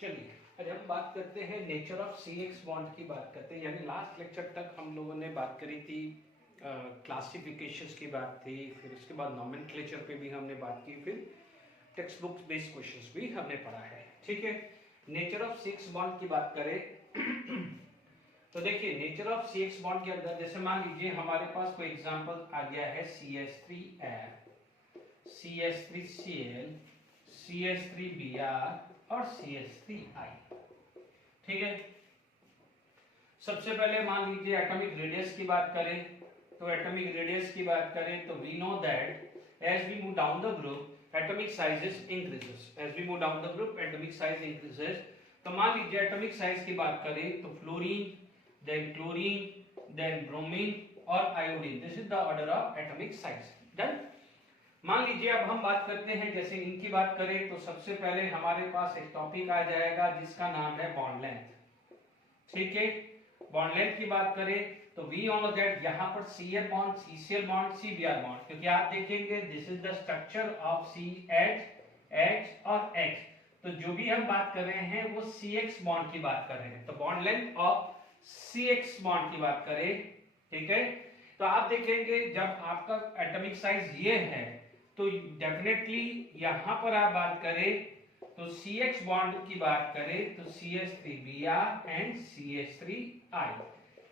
चलिए आज हम बात करते हैं nature of C X bond की बात करते हैं। यानी लास्ट लेक्चर तक हम लोगों ने बात करी थी, क्लासिफिकेशंस की बात थी, फिर उसके बाद नॉमेनक्लेचर पे भी हमने बात की, फिर टेक्स्ट बुक बेस्ड क्वेश्चंस भी हमने पढ़ा है। ठीक है, nature of C X bond की बात करें तो देखिए nature of C X bond के अंदर जैसे मान लीजिए हमारे पास कोई एग्जांपल आ गया है CH3F, CH3Cl, CH3Br और CH3I। ठीक है, सबसे पहले मान लीजिए एटॉमिक रेडियस की बात करें तो एटॉमिक रेडियस की बात करें तो we know that as we move down the group atomic sizes increases, as we move down the group atomic size increases. तो मान लीजिए एटॉमिक साइज की बात करें तो fluorine, then chlorine, then bromine और iodine, this is the order of atomic size. Done. मान लीजिए अब हम बात करते हैं, जैसे इनकी बात करें तो सबसे पहले हमारे पास एक टॉपिक आ जाएगा जिसका नाम है बॉन्ड लेंथ। ठीक है, बॉन्ड लेंथ की बात करें तो वी ऑल नो दैट यहाँ पर CF bond, CCl bond, CBr bond, क्योंकि आप देखेंगे this is the structure of CH, H और X। तो जो भी हम बात कर रहे हैं वो CX बॉन्ड की बात कर रहे हैं। तो bond length of CX bond की बात करें, ठीक है, तो आप देखेंगे जब आपका एटॉमिक साइज ये है तो डेफिनेटली यहां पर आप बात करें तो CX बॉन्ड की बात करें तो CH3Br एंड CH3I,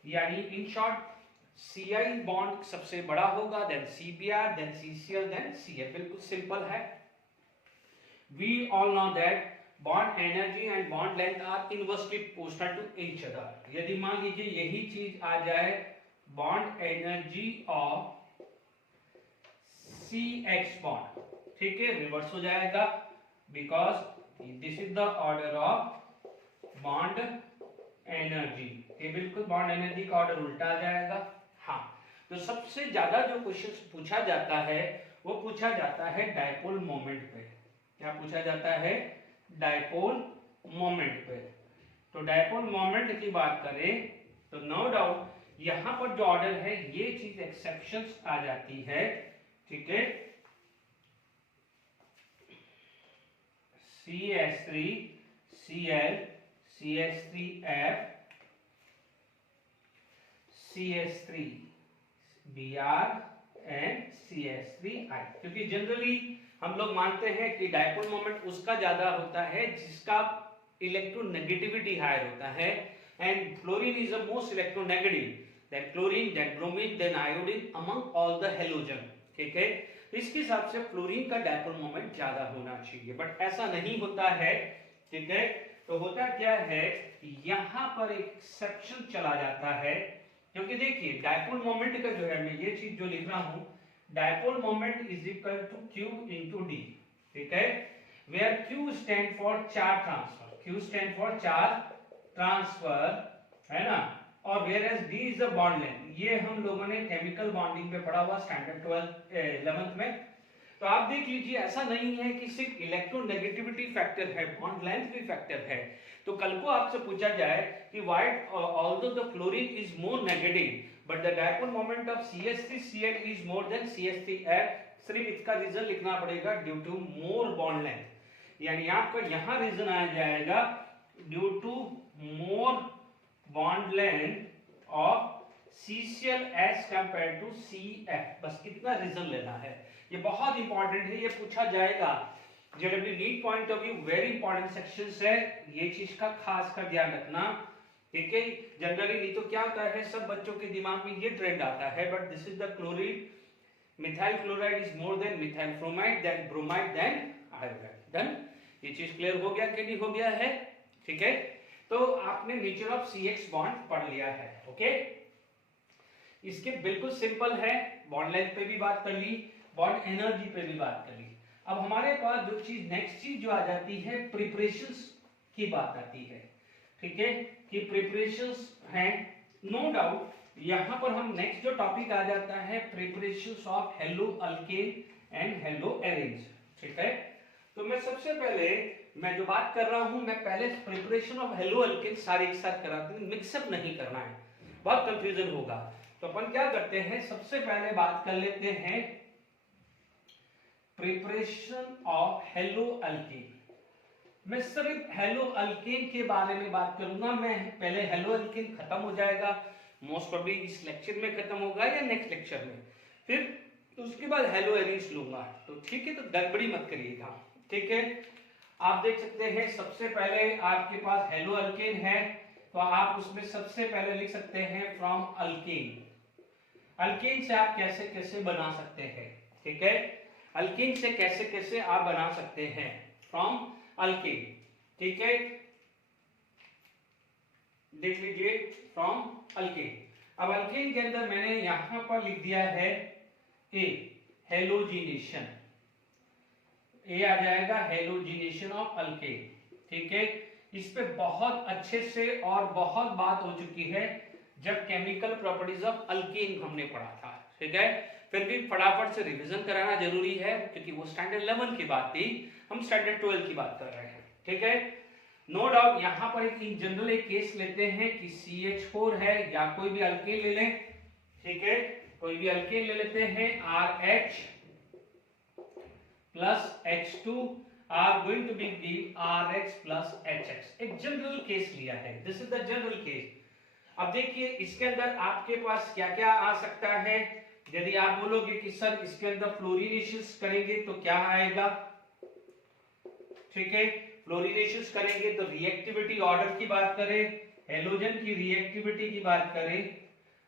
यानी इन शॉर्ट Ci बॉन्ड सबसे बड़ा होगा, then CBr, then CCl, then CF। बिल्कुल सिंपल है। We all know that bond energy and bond length are inversely proportional to each other। यदि मान लीजिए यही चीज आ जाए bond energy of CX bond, ठीक है, रिवर्स हो जाएगा because this is the order of bond energy. ये बिल्कुल बॉन्ड एनर्जी का ऑर्डर उल्टा आ जाएगा। हाँ, तो सबसे ज्यादा जो क्वेश्चन पूछा जाता है वो पूछा जाता है डायपोल मोमेंट पे। क्या पूछा जाता है? डायपोल मोमेंट पे। तो डायपोल मोमेंट की बात करें तो नो डाउट यहां पर जो ऑर्डर है ये चीज एक्सेप्शंस आ जाती है। ठीक है, CH3, Cl, CH3F, CH3Br and CH3I, क्योंकि जनरली हम लोग मानते हैं कि डायपोल मोमेंट उसका ज्यादा होता है जिसका इलेक्ट्रोनेगेटिविटी हायर होता है, and fluorine is the most electronegative, then chlorine, then bromine, then iodine among all the halogen. ठीक है, इसके हिसाब से फ्लोरीन का डायपोल मोमेंट ज्यादा होना चाहिए, बट ऐसा नहीं होता है। ठीक है, तो होता क्या है यहां पर एक एक्सेप्शन चला जाता है, क्योंकि देखिए डायपोल मोमेंट का जो है मैं ये चीज जो लिख रहा हूं, dipole moment is equal to Q into D। ठीक है, where Q stand for charge transfer, Q stand for charge transfer, है ना, और whereas D is the bond length. ये हम लोगों ने केमिकल बॉन्डिंग पे पढ़ा हुआ स्टैंडर्ड 11th में। तो आप देख लीजिए ऐसा नहीं है कि सिर्फ इलेक्ट्रोनेगेटिविटी फैक्टर है, बॉन्ड लेंथ भी फैक्टर है। तो कल को आपसे पूछा जाए कि why although the fluorine is more negative but the dipole moment of CH3Cl is more than CH3F, सिर्फ इसका रीजन लिखना पड़ेगा due to more bond length, यानी आपका यहां रीजन आ जाएगा due to more bond length of CCl as compare to CF। बस इतना रीजन लेना है, ये बहुत इंपॉर्टेंट है, ये पूछा जाएगा JW NEET point of view. Very important sections है, ये चीज का खास कर ध्यान रखना। ठीक है, जनरली नहीं तो क्या होता है सब बच्चों के दिमाग में ये ट्रेंड आता है, but this is the chlorine, methyl chloride is more than methyl bromide, then bromide, then iodide. Done, ये चीज क्लियर हो गया कि नहीं हो गया है? ठीक है, तो आपने नेचर ऑफ CX बॉन्ड पढ़ लिया है। ओके, इसके बिल्कुल सिंपल है, बॉन्ड लेंथ पे भी बात कर ली, बॉन्ड एनर्जी पे भी बात कर ली। अब हमारे पास जो चीज नेक्स्ट चीज जो आ जाती है प्रिपरेशंस की बात आती है। ठीक है, कि प्रिपरेशंस हैं, नो डाउट यहां पर हम नेक्स्ट जो टॉपिक आ जाता है preparations of hello alkane and hello arenes. ठीक है, तो मैं सबसे पहले मैं जो बात कर रहा हूं मैं पहले प्रिपरेशन ऑफ हेलो अल्केन सारे एक साथ कराते हैं, मिक्सअप नहीं करना है, बहुत कंफ्यूजन होगा। तो अपन क्या करते हैं, सबसे पहले बात कर लेते हैं प्रिपरेशन ऑफ हेलो अल्केन। मैं सिर्फ हेलो अल्केन के बारे में बात करूंगा। मैं पहले हेलो अल्केन खत्म हो जाएगा, मोस्ट प्रोबेबली इस लेक्चर में खत्म होगा या नेक्स्ट लेक्चर में, फिर उसके बाद हेलो एरीज लूंगा। तो ठीक है, तो गड़बड़ी मत करिएगा, ठीक है। आप देख सकते हैं सबसे पहले आपके पास हेलो अल्केन है, तो आप उसमें सबसे पहले लिख सकते हैं फ्रॉम अल्केन। अल्केन से आप कैसे कैसे बना सकते हैं, ठीक है, अल्केन से कैसे कैसे आप बना सकते हैं फ्रॉम अल्केन, ठीक है। देख लीजिए फ्रॉम अल्केन। अब अल्केन के अंदर मैंने यहां पर लिख दिया है ए, हेलोजिनेशन, ए आ जाएगा हेलोजिनेशन ऑफ अल्केन, ठीक है। इस पे बहुत अच्छे से और बहुत बात हो चुकी है जब केमिकल प्रॉपर्टीज ऑफ अल्केन हमने पढ़ा था, ठीक है। फिर भी फटाफट से रिवीजन कराना जरूरी है क्योंकि वो स्टैंडर्ड 11 की बात थी, हम स्टैंडर्ड 12 की बात कर रहे हैं, ठीक है। नो डाउट यहां पर एक इन जनरल एक केस लेते हैं कि CH4 है या कोई भी अल्केन ले लें, ठीक है, कोई भी अल्केन ले लेते हैं, RH plus H2 are going to be give RH plus HX। एक जनरल केस लिया है, this is the general case. अब देखिए इसके अंदर आपके पास क्या क्या आ सकता है। यदि आप बोलोगे कि सर इसके अंदर फ्लोरिनेशंस करेंगे तो क्या आएगा, ठीक है, फ्लोरिनेशंस करेंगे तो रिएक्टिविटी ऑर्डर की बात करें, हेलोजन की रिएक्टिविटी की बात करें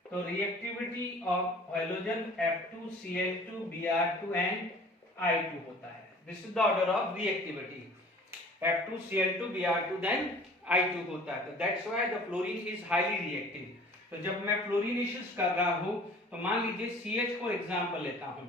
तो reactivity of halogen F2Cl2 Br2 and I2 होता है। This is the order of reactivity, F2Cl2 Br2 then I2 होता है। तो that's why the fluorine is highly reactive. तो जब मैं फ्लोरिनेशंस कर रहा हूं तो मान लीजिए CH4 एग्जांपल लेता हूं,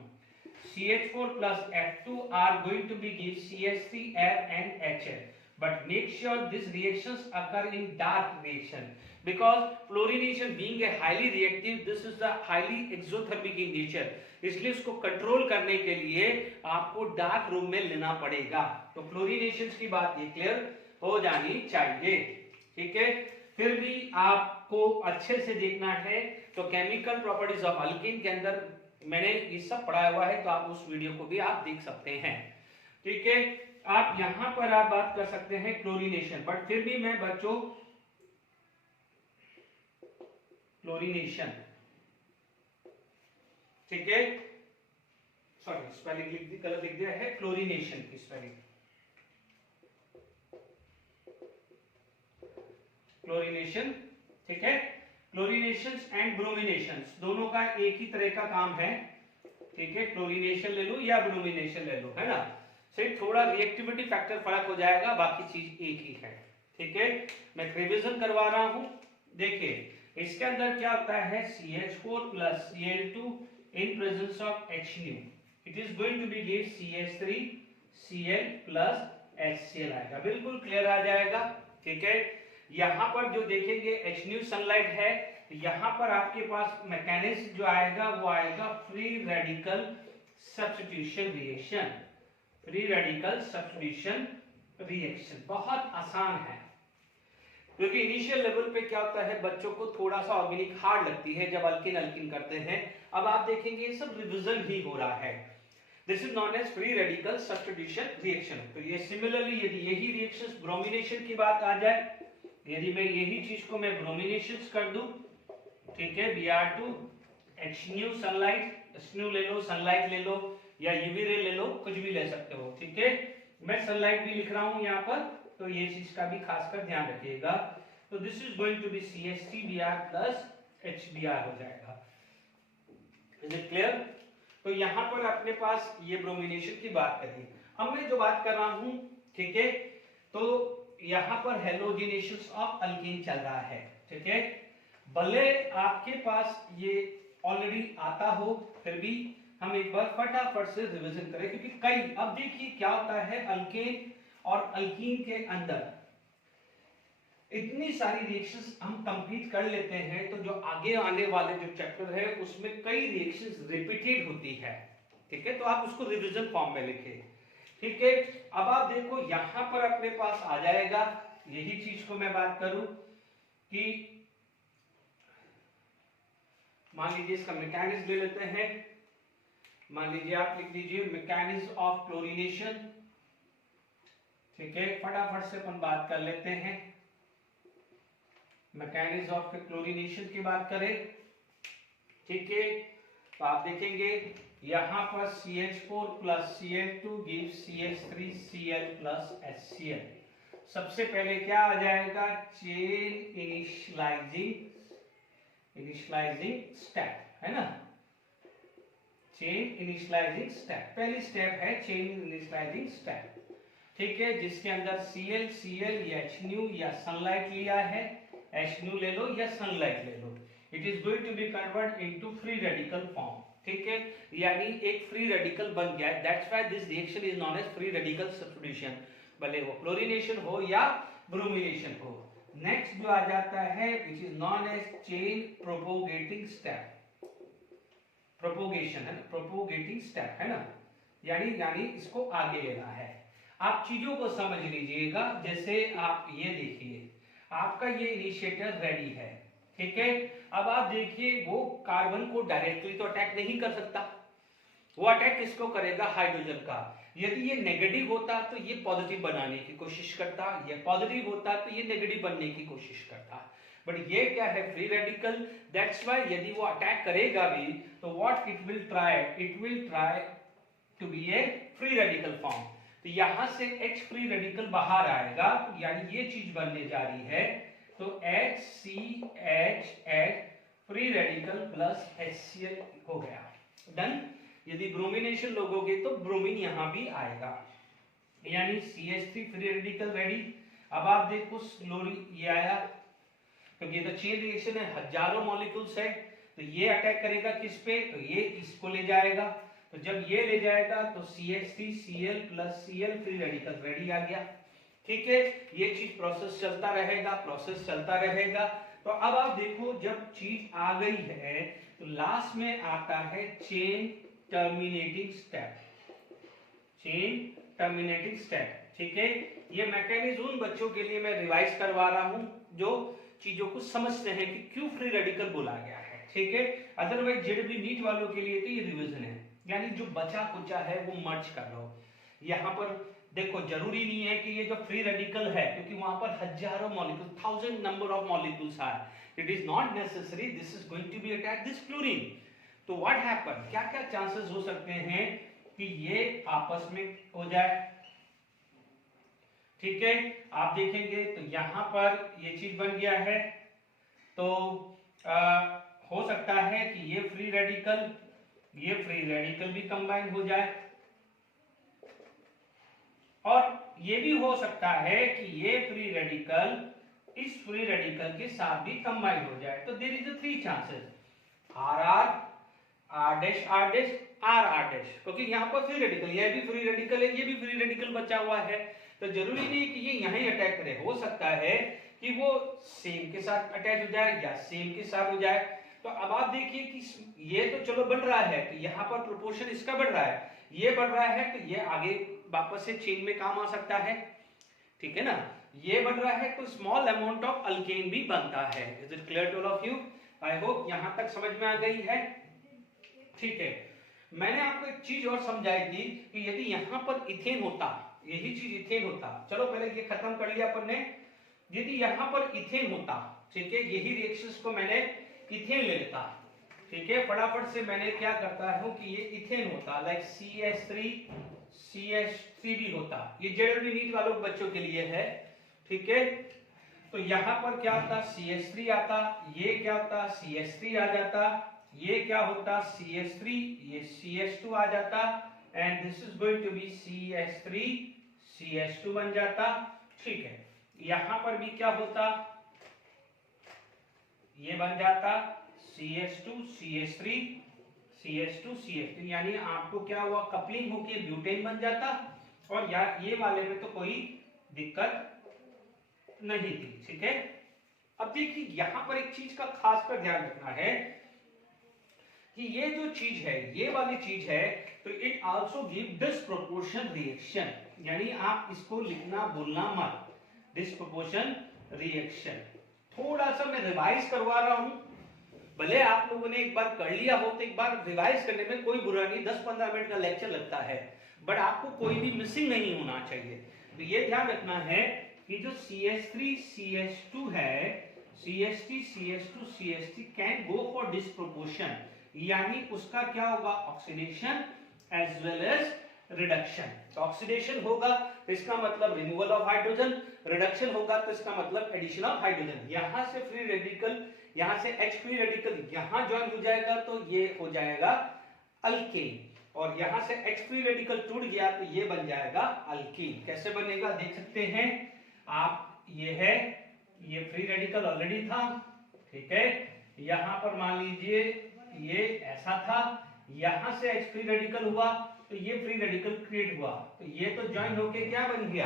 CH4 plus F2 are going to be give CH3F and HF, but make sure these reactions occur in dark reaction because fluorination being a highly reactive, this is the highly exothermic in nature, इसलिए उसको control करने के लिए आपको dark room में लेना पड़ेगा। तो फ्लोरिनेशंस की बात ये क्लियर हो जानी चाहिए, ठीक है। फिर भी आपको अच्छे से देखना है, तो केमिकल प्रॉपर्टीज ऑफ अल्केन के अंदर मैंने ये सब पढ़ाया हुआ है, तो आप उस वीडियो को भी आप देख सकते हैं, ठीक है। आप यहां पर आप बात कर सकते हैं क्लोरीनेशन, बट फिर भी मैं बच्चों क्लोरीनेशन, ठीक है, सॉरी स्पेलिंग लिख दी, गलत लिख दिया है, क्लोरीनेशन की स्पेलिंग, क्लोरीनेशन, ठीक है। क्लोरीनेशंस एंड ब्रोमिनेशंस दोनों का एक ही तरह का काम है, ठीक है, क्लोरीनेशन ले लो या ब्रोमिनेशन ले लो, है ना, सिर्फ थोड़ा रिएक्टिविटी फैक्टर फर्क हो जाएगा, बाकी चीज एक ही है, ठीक है। मैं रिवीजन करवा रहा हूं, देखिए इसके अंदर क्या होता है, CH4 plus Cl2 in presence of HNu, it is going to be give CH3 Cl plus HCl आएगा, बिल्कुल क्लियर आ जाएगा, ठीक है। यहां पर जो देखेंगे HNu सनलाइट है, यहां पर आपके पास मैकेनिज्म जो आएगा वो आएगा free radical substitution reaction, free radical substitution reaction, बहुत आसान है क्योंकि इनिशियल लेवल पे क्या होता है बच्चों को थोड़ा सा ऑर्गेनिक हार्ड लगती है जब अल्किन अल्किन करते हैं। अब आप देखेंगे ये सब रिविजन ही हो रहा है, this is known as free radical substitution reaction. तो ये सिमिलरली यदि यही रिएक्शंस ब्रोमिनेशन की बात आ जाए, यदि मैं यही चीज को मैं ब्रोमिनेशंस कर दूं, ठीक है, Br2 HNu सनलाइट, HNu ले लो, सनलाइट ले लो या यूवी रे ले लो, कुछ भी ले सकते हो, ठीक है। मैं सनलाइट भी लिख रहा हूं यहां पर, तो ये चीज का भी खासकर ध्यान रखिएगा। तो this is going to be CH3Br plus HBr हो जाएगा, इज इट क्लियर। तो यहां पर अपने पास ये ब्रोमिनेशन की बात करी, अब मैं जो बात कर रहा हूं, ठीक है, तो यहां पर हेलोजिनेशंस ऑफ अल्कीन चल रहा है, ठीक है। भले आपके पास ये ऑलरेडी आता हो, फिर भी हम एक बार फटाफट से रिवीजन करें क्योंकि कई, अब देखिए क्या होता है अल्केन और अल्कीन के अंदर इतनी सारी रिएक्शंस हम कंप्लीट कर लेते हैं, तो जो आगे आने वाले जो चैप्टर है उसमें कई रिएक्शंस रिपीटेड होती है, ठीक है, तो आप उसको रिवीजन फॉर्म में लिखें, ठीक है। अब आप देखो यहां पर अपने पास आ जाएगा, यही चीज को मैं बात करूं कि मान लीजिए इसका मैकेनिज्म ले लेते हैं, मान लीजिए आप लिख लीजिए मैकेनिज्म ऑफ क्लोरीनेशन, ठीक है, फटाफट से अपन बात कर लेते हैं। मैकेनिज्म ऑफ क्लोरीनेशन की बात करें, ठीक है, तो आप देखेंगे यहां पर CH4 plus Cl2 give CH3Cl plus HCl। सबसे पहले क्या आ जाएगा, चेन इनिशियलाइजिंग स्टेप, है ना, चेन इनिशियलाइजिंग स्टेप, पहली स्टेप है चेन इनिशियलाइजिंग स्टेप, ठीक है, जिसके अंदर Cl या HNu या सनलाइट लिया है, HNu ले लो या सनलाइट ले लो, it is going to be convert into free radical form, ठीक है, यानी एक फ्री रेडिकल बन गया है। That's why this reaction is known as free radical substitution, भले वो क्लोरीनेशन हो या ब्रोमिनेशन हो। नेक्स्ट जो आ जाता है which is known as chain propagating step, propagation है ना, प्रोपोगेटिंग स्टेप है ना, यानी इसको आगे लेना है। आप चीजों को समझ लीजिएगा, जैसे आप ये देखिए, आपका ये इनिशिएटर रेडी है, ठीक है, अब आप देखिए वो कार्बन को डायरेक्टली तो अटैक नहीं कर सकता, वो अटैक किसको करेगा, हाइड्रोजन का। यदि ये नेगेटिव होता तो ये पॉजिटिव बनाने की कोशिश करता, ये पॉजिटिव होता तो ये नेगेटिव बनने की कोशिश करता, बट ये क्या है, फ्री रेडिकल। दैट्स व्हाई यदि वो अटैक करेगा भी तो what it will try to be a free radical form. तो यहां से H फ्री रेडिकल बाहर आएगा, तो यानी ये चीज बनने जा रही है, तो HCH free radical plus HCl हो गया, डन। यदि ब्रोमिनेशन लोगोगे तो ब्रोमीन यहां भी आएगा, यानी CH3 फ्री रेडिकल रेडी। अब आप देखो स्लोली ये आया, क्योंकि ये तो चेन रिएक्शन है, हजारों मॉलिक्यूल्स है, तो ये अटैक करेगा किस पे, तो ये इसको ले जाएगा, तो जब ये ले जाएगा तो CH3Cl plus Cl free radical ready आ गया, ठीक है, ये चीज प्रोसेस चलता रहेगा। तो अब आप देखो जब चीज आ गई है तो लास्ट में आता है चेन टर्मिनेटिंग स्टेप, ठीक है। ये मैकेनिज्म उन बच्चों के लिए मैं रिवाइज करवा रहा हूं जो चीजों को समझते हैं कि क्यों फ्री रेडिकल बोला गया है, ठीक है, अदरवाइज जेडब्ल्यू नीट वालों के लिए तो ये रिवीजन है, यानी जो बचा कुचा है वो मर्ज कर लो। यहां पर देखो जरूरी नहीं है कि ये जो फ्री रेडिकल है, क्योंकि वहां पर हजारों molecule, 1000 number of molecules are, it is not necessary this is going to be attack this chlorine. तो व्हाट हैपन, क्या क्या चांसेस हो सकते हैं कि ये आपस में हो जाए, ठीक है। आप देखेंगे तो यहां पर ये चीज बन गया है, तो हो सकता है कि ये फ्री रेडिकल भी कंबाइन हो जाए, और ये भी हो सकता है कि ये फ्री रेडिकल इस फ्री रेडिकल के साथ भी कंबाइन हो जाए। तो there is the 3 chances, R, क्योंकि यहाँ पर फ्री रेडिकल, ये भी फ्री रेडिकल है, ये भी फ्री रेडिकल बचा हुआ है, तो जरूरी नहीं कि ये यहीं अटैक करे, हो सकता है कि वो सेम के साथ अटैच हो जाए या सेम के साथ हो जाए। तो अब आप देखिए कि ये तो चलो बढ़ रहा है, तो यहाँ पर प्रोपोर्शन इसका बढ़ रहा है, ये बढ़ रहा है, तो ये आगे वापस से चेन में काम आ सकता है, ठीक है ना। ये बढ़ रहा है तो स्मॉल अमाउंट ऑफ अल्केन भी बनता है। Is it clear to all of you? I hope यहां तक समझ में आ गई है, ठीक है। मैंने आपको एक चीज और समझाई थी कि यदि यहां पर इथेन होता, यही चीज इथेन होता, चलो पहले ये खत्म कर लिया अपन ने, यदि यहां पर इथेन होता, ठीक है, यही रिएक्शंस को मैंने इथेन ले लेता, ठीक है, फटाफट से मैंने क्या करता हूं कि ये इथेन होता, लाइक CH3 भी होता, ये जेडब्ल्यू नीट वालों बच्चों के लिए है, ठीक है। तो यहां पर क्या होता, CH3 आता, ये क्या होता, CH3 आ जाता, ये क्या होता, CH3, ये CH2 आ जाता, and this is going to be CH3 CH2 बन जाता, ठीक है। यहां पर भी क्या होता, ये बन जाता CH2 CH3 CH2 CH3, यानी आपको क्या हुआ, कपलिंग होके ब्यूटेन बन जाता, और ये वाले में तो कोई दिक्कत नहीं थी, ठीक है। अब देखिए यहां पर एक चीज का खास कर ध्यान रखना है कि ये जो चीज है, ये वाली चीज है, तो it also give disproportion reaction, यानी आप इसको लिखना भूलना मत, डिस्प्रोपोर्शन रिएक्शन। थोड़ा सा मैं रिवाइज करवा रहा हूं, भले आप लोगों ने एक बार कर लिया हो, तो एक बार रिवाइज करने में कोई बुरा नहीं, 10-15 मिनट का लेक्चर लगता है, बट आपको कोई भी मिसिंग नहीं होना चाहिए। तो ये ध्यान रखना है कि जो CH3 CH2 है, CH3 CH2 CH3 can go for disproportion, यानी उसका क्या होगा, oxidation as well as reduction. तो ऑक्सीडेशन होगा तो इसका मतलब रिमूवल ऑफ हाइड्रोजन, रिडक्शन होगा तो इसका मतलब एडिशन ऑफ हाइड्रोजन। यहां से फ्री रेडिकल, यहां से H फ्री रेडिकल यहां ज्वाइन हो जाएगा तो ये हो जाएगा अल्केन, और यहां से H फ्री रेडिकल टूट गया तो ये बन जाएगा अल्कीन। कैसे बनेगा देख सकते हैं आप, ये है, ये फ्री रेडिकल ऑलरेडी था, ठीक है, यहां पर मान लीजिए ये ऐसा था, यहां से H फ्री रेडिकल हुआ तो ये फ्री रेडिकल क्रिएट हुआ, तो ये तो ज्वाइन होके क्या बन गया,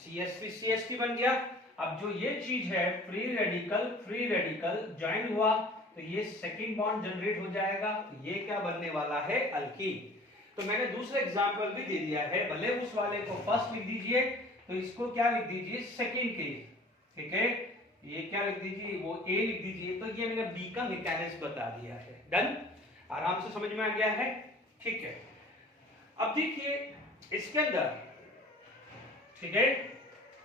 CH3 CH3 बन गया। अब जो ये चीज है फ्री रेडिकल ज्वाइन हुआ तो ये सेकंड बॉन्ड जनरेट हो जाएगा, तो ये क्या बनने वाला है, अल्कीन। तो मैंने दूसरा एग्जांपल भी दे दिया है, भले उस वाले को फर्स्ट लिख दीजिए तो इसको क्या लिख दीजिए, सेकंड के, ठीक है, ये क्या लिख दीजिए, वो A लिख दीजिए। तो ये मैंने B का मैकेनिज्म बता दिया है। डन, आराम से समझ में आ गया है, ठीक है। अब देखिए इसके अंदर, ठीक है,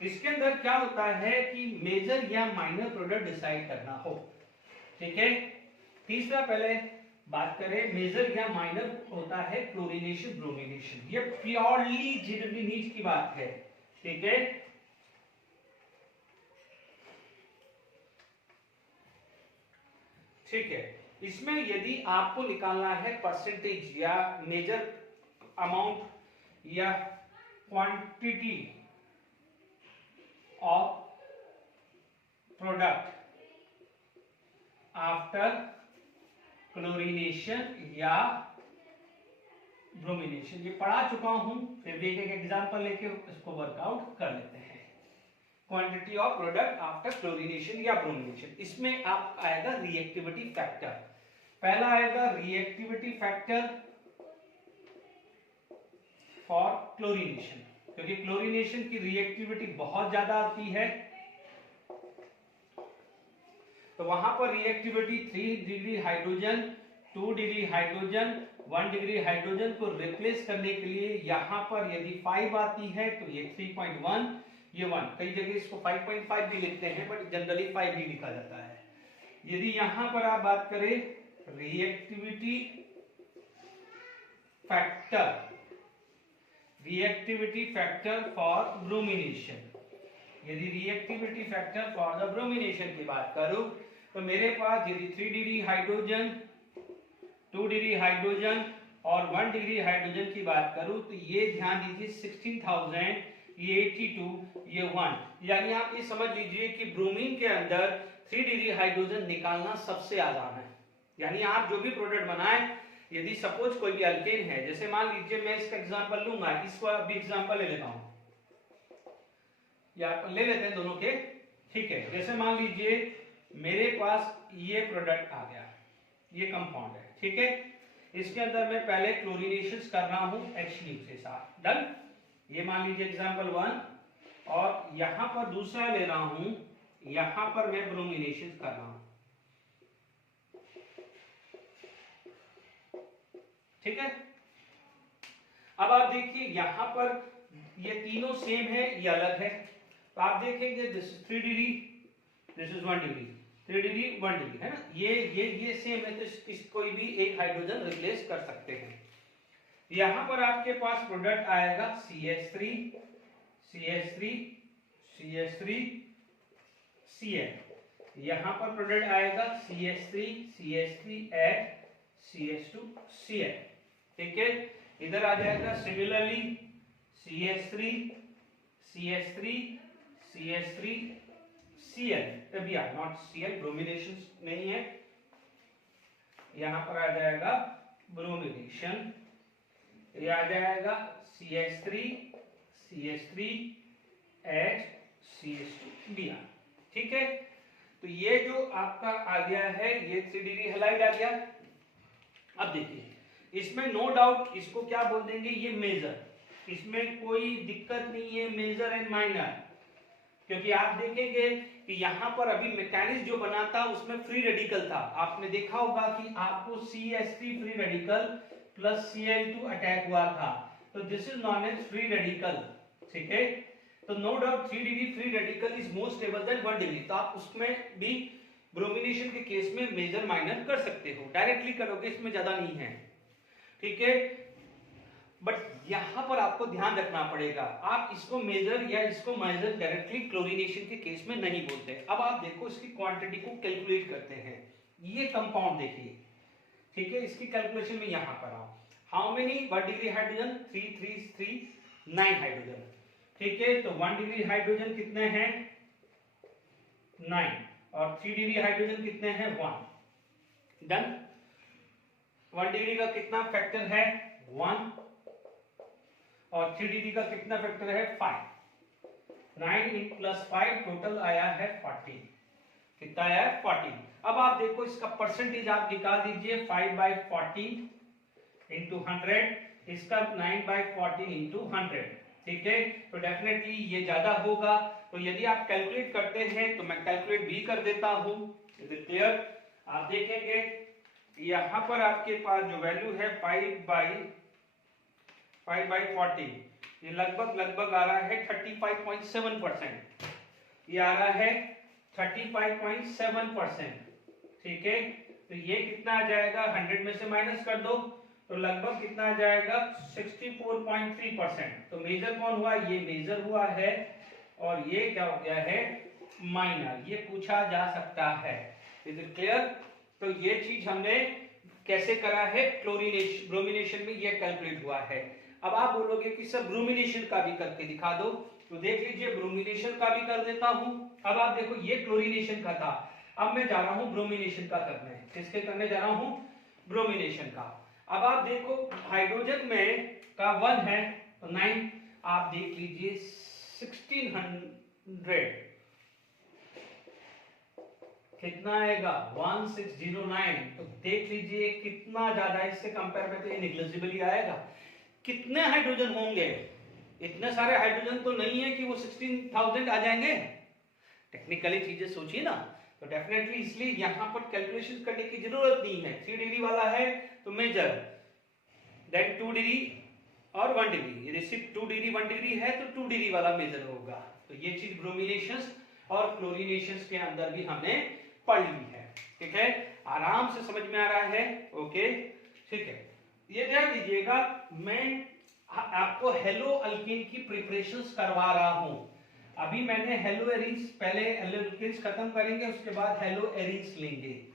इसके अंदर क्या होता है कि मेजर या माइनर प्रोडक्ट डिसाइड करना हो, ठीक है। तीसरा पहले बात करें, मेजर या माइनर होता है क्लोरीनेशन ब्रोमिनेशन, ये प्योरली जिबरेलिन की बात है, ठीक है। ठीक है, इसमें यदि आपको निकालना है परसेंटेज या मेजर अमाउंट या quantity of product after chlorination या ब्रोमिनेशन, ये पढ़ा चुका हूं, फिर भी एक एग्जांपल लेके इसको वर्कआउट कर लेते हैं। Quantity of product after chlorination या ब्रोमिनेशन, इसमें आप आएगा रिएक्टिविटी फैक्टर। पहला आएगा रिएक्टिविटी फैक्टर फॉर क्लोरीनेशन, क्योंकि क्लोरीनेशन की रिएक्टिविटी बहुत ज्यादा आती है, तो वहां पर reactivity 3 degree hydrogen, 2 degree hydrogen, 1 degree hydrogen को रिप्लेस करने के लिए यहां पर यदि 5 आती है तो ये 3.1, ये 1, कई जगह इसको 5.5 भी लिखते हैं बट जनरली 5 भी लिखा जाता है। यदि यहां पर आप बात करें रिएक्टिविटी फैक्टर फॉर ब्रोमिनेशन, यदि reactivity factor for the bromination की बात करूं तो मेरे पास यदि 3 डिग्री हाइड्रोजन, 2 डिग्री हाइड्रोजन और 1 डिग्री हाइड्रोजन की बात करूं तो ये ध्यान दीजिए 16,000, ये 82, ये 1, यानी आप ये समझ लीजिए कि ब्रोमीन के अंदर 3 डिग्री हाइड्रोजन निकालना सबसे आसान है। यानी आप जो भी प्रोडक्ट बनाएं, यदि सपोज कोई भी अल्केन है, जैसे मान लीजिए मैं इसका एग्जांपल लूंगा, इसको अभी एग्जांपल ले लेता हूं, या ले लेते हैं दोनों के, ठीक है। जैसे मान लीजिए मेरे पास ये प्रोडक्ट आ गया, ये कंपाउंड है, ठीक है, इसके अंदर मैं पहले क्लोरीनेशन कर रहा हूं HCl के साथ। डन, ये मान लीजिए एग्जांपल 1, और यहां पर दूसरा ले रहा हूं, यहां पर मैं ब्रोमिनेशन कर रहा हूं, ठीक है। अब आप देखिए यहां पर ये तीनों सेम है, ये अलग है, तो आप देखेंगे this is 3 degree, this is 1 degree, 3 degree 1 degree, है ना, ये सेम है, तो इस कोई भी एक हाइड्रोजन रिप्लेस कर सकते हैं। यहां पर आपके पास प्रोडक्ट आएगा CH3 CH3 CH3 Cl, यहां पर प्रोडक्ट आएगा CH3 CH3 CH2 Cl, ठीक है। इधर आ जाएगा similarly CH3 CH3 CH3 Cl, तभी आ नॉट Cl, ब्रोमिनेशन नहीं है, यहां पर आ जाएगा ब्रोमिनेशन, ये आ जाएगा CH3 CH3 CH2 Br, ठीक है। तो ये जो आपका आ गया है, ये 3 डिग्री हैलाइड आ गया। अब देखिए इसमें नो डाउट इसको क्या बोल देंगे, ये मेजर, इसमें कोई दिक्कत नहीं है, मेजर एंड माइनर, क्योंकि आप देखेंगे कि यहां पर अभी मैकेनिज्म जो बना था उसमें फ्री रेडिकल था, आपने देखा होगा कि आपको CH3 free radical plus Cl2 attack हुआ था, तो this is known as free radical, ठीक है। तो no doubt 3 degree free radical is more stable than 1 degree. तो आप उसमें भी ब्रोमिनेशन के केस में मेजर माइनर कर सकते हो, डायरेक्टली करोगे इसमें ज्यादा नहीं है, ठीक है। बट यहां पर आपको ध्यान रखना पड़ेगा, आप इसको मेजर या इसको मेजर डायरेक्टली क्लोरीनेशन के केस में नहीं बोलते। अब आप देखो इसकी क्वांटिटी को कैलकुलेट करते हैं। ये कंपाउंड देखिए, ठीक है, इसकी कैलकुलेशन में यहां पर आओ। How many 1 degree hydrogen 3 3 3 9 hydrogen, ठीक है। तो 1 डिग्री हाइड्रोजन कितने हैं 9 और 3 डिग्री हाइड्रोजन कितने हैं 1। डन। 1 डिग्री का कितना फैक्टर है 1 और 3 डिग्री का कितना फैक्टर है 5। 9 इन प्लस 5 टोटल आया है 40। कितना आया है 40। अब आप देखो इसका परसेंटेज आप निकाल दीजिए 5/40 इंटू 100, इसका 9/40 इंटू 100, ठीक है। तो डेफिनेटली ये ज्यादा होगा। तो यदि आप कैलकुलेट करते हैं तो मैं कैलकुलेट भी कर देता हूं। Is it clear? आप देखेंगे यहां पर आपके पास जो वैल्यू है 5/40, ये लगभग आ रहा है 35.7%। ये आ रहा है 35.7%, ठीक है। तो ये कितना आ जाएगा 100 में से माइनस कर दो तो लगभग कितना आ जाएगा 64.3%। तो मेजर कौन हुआ, ये मेजर हुआ है और ये क्या हो गया है माइनर। ये पूछा जा सकता है। Is it clear? तो ये चीज हमने कैसे करा है, क्लोरीनेशन ब्रोमिनेशन में ये कैलकुलेट हुआ है। अब आप बोलोगे कि सर ब्रोमिनेशन का भी करके दिखा दो, तो देख लीजिए ब्रोमिनेशन का भी कर देता हूं। अब आप देखो ये क्लोरीनेशन का था, अब मैं जा रहा हूं ब्रोमिनेशन का करने। किसके करने जा रहा हूं, ब्रोमिनेशन का। अब आप देखो हाइड्रोजन में का 1 है तो 9, आप देख लीजिए 1600 कितना आएगा 1609। तो देख लीजिए कितना ज्यादा, इससे कंपेयर में तो ये निग्लिजिबल ही आएगा। कितने हाइड्रोजन होंगे, इतने सारे हाइड्रोजन तो नहीं है कि वो 16,000 आ जाएंगे। टेक्निकली चीजें सोचिए ना। तो डेफिनेटली इसलिए यहां पर कैलकुलेशन करने की जरूरत नहीं है। 3 डिग्री वाला है तो मेजर, देन 2 डिग्री और 1 डिग्री। यदि सिर्फ 2 डिग्री 1 डिग्री है तो 2 डिग्री वाला मेजर होगा। तो ये चीज ब्रोमिनेशंस और क्लोरीनेशंस के अंदर भी हमने पढ़ ली है, ठीक है। आराम से समझ में आ रहा है, ओके, ठीक है। ये ध्यान दीजिएगा, मैं आपको हेलो अल्कीन की प्रिपरेशंस करवा रहा हूं। अभी मैंने हेलो एरिन्स, पहले हेलो अल्कीन्स खत्म करेंगे, उसके बाद हेलो एरिन्स लेंगे।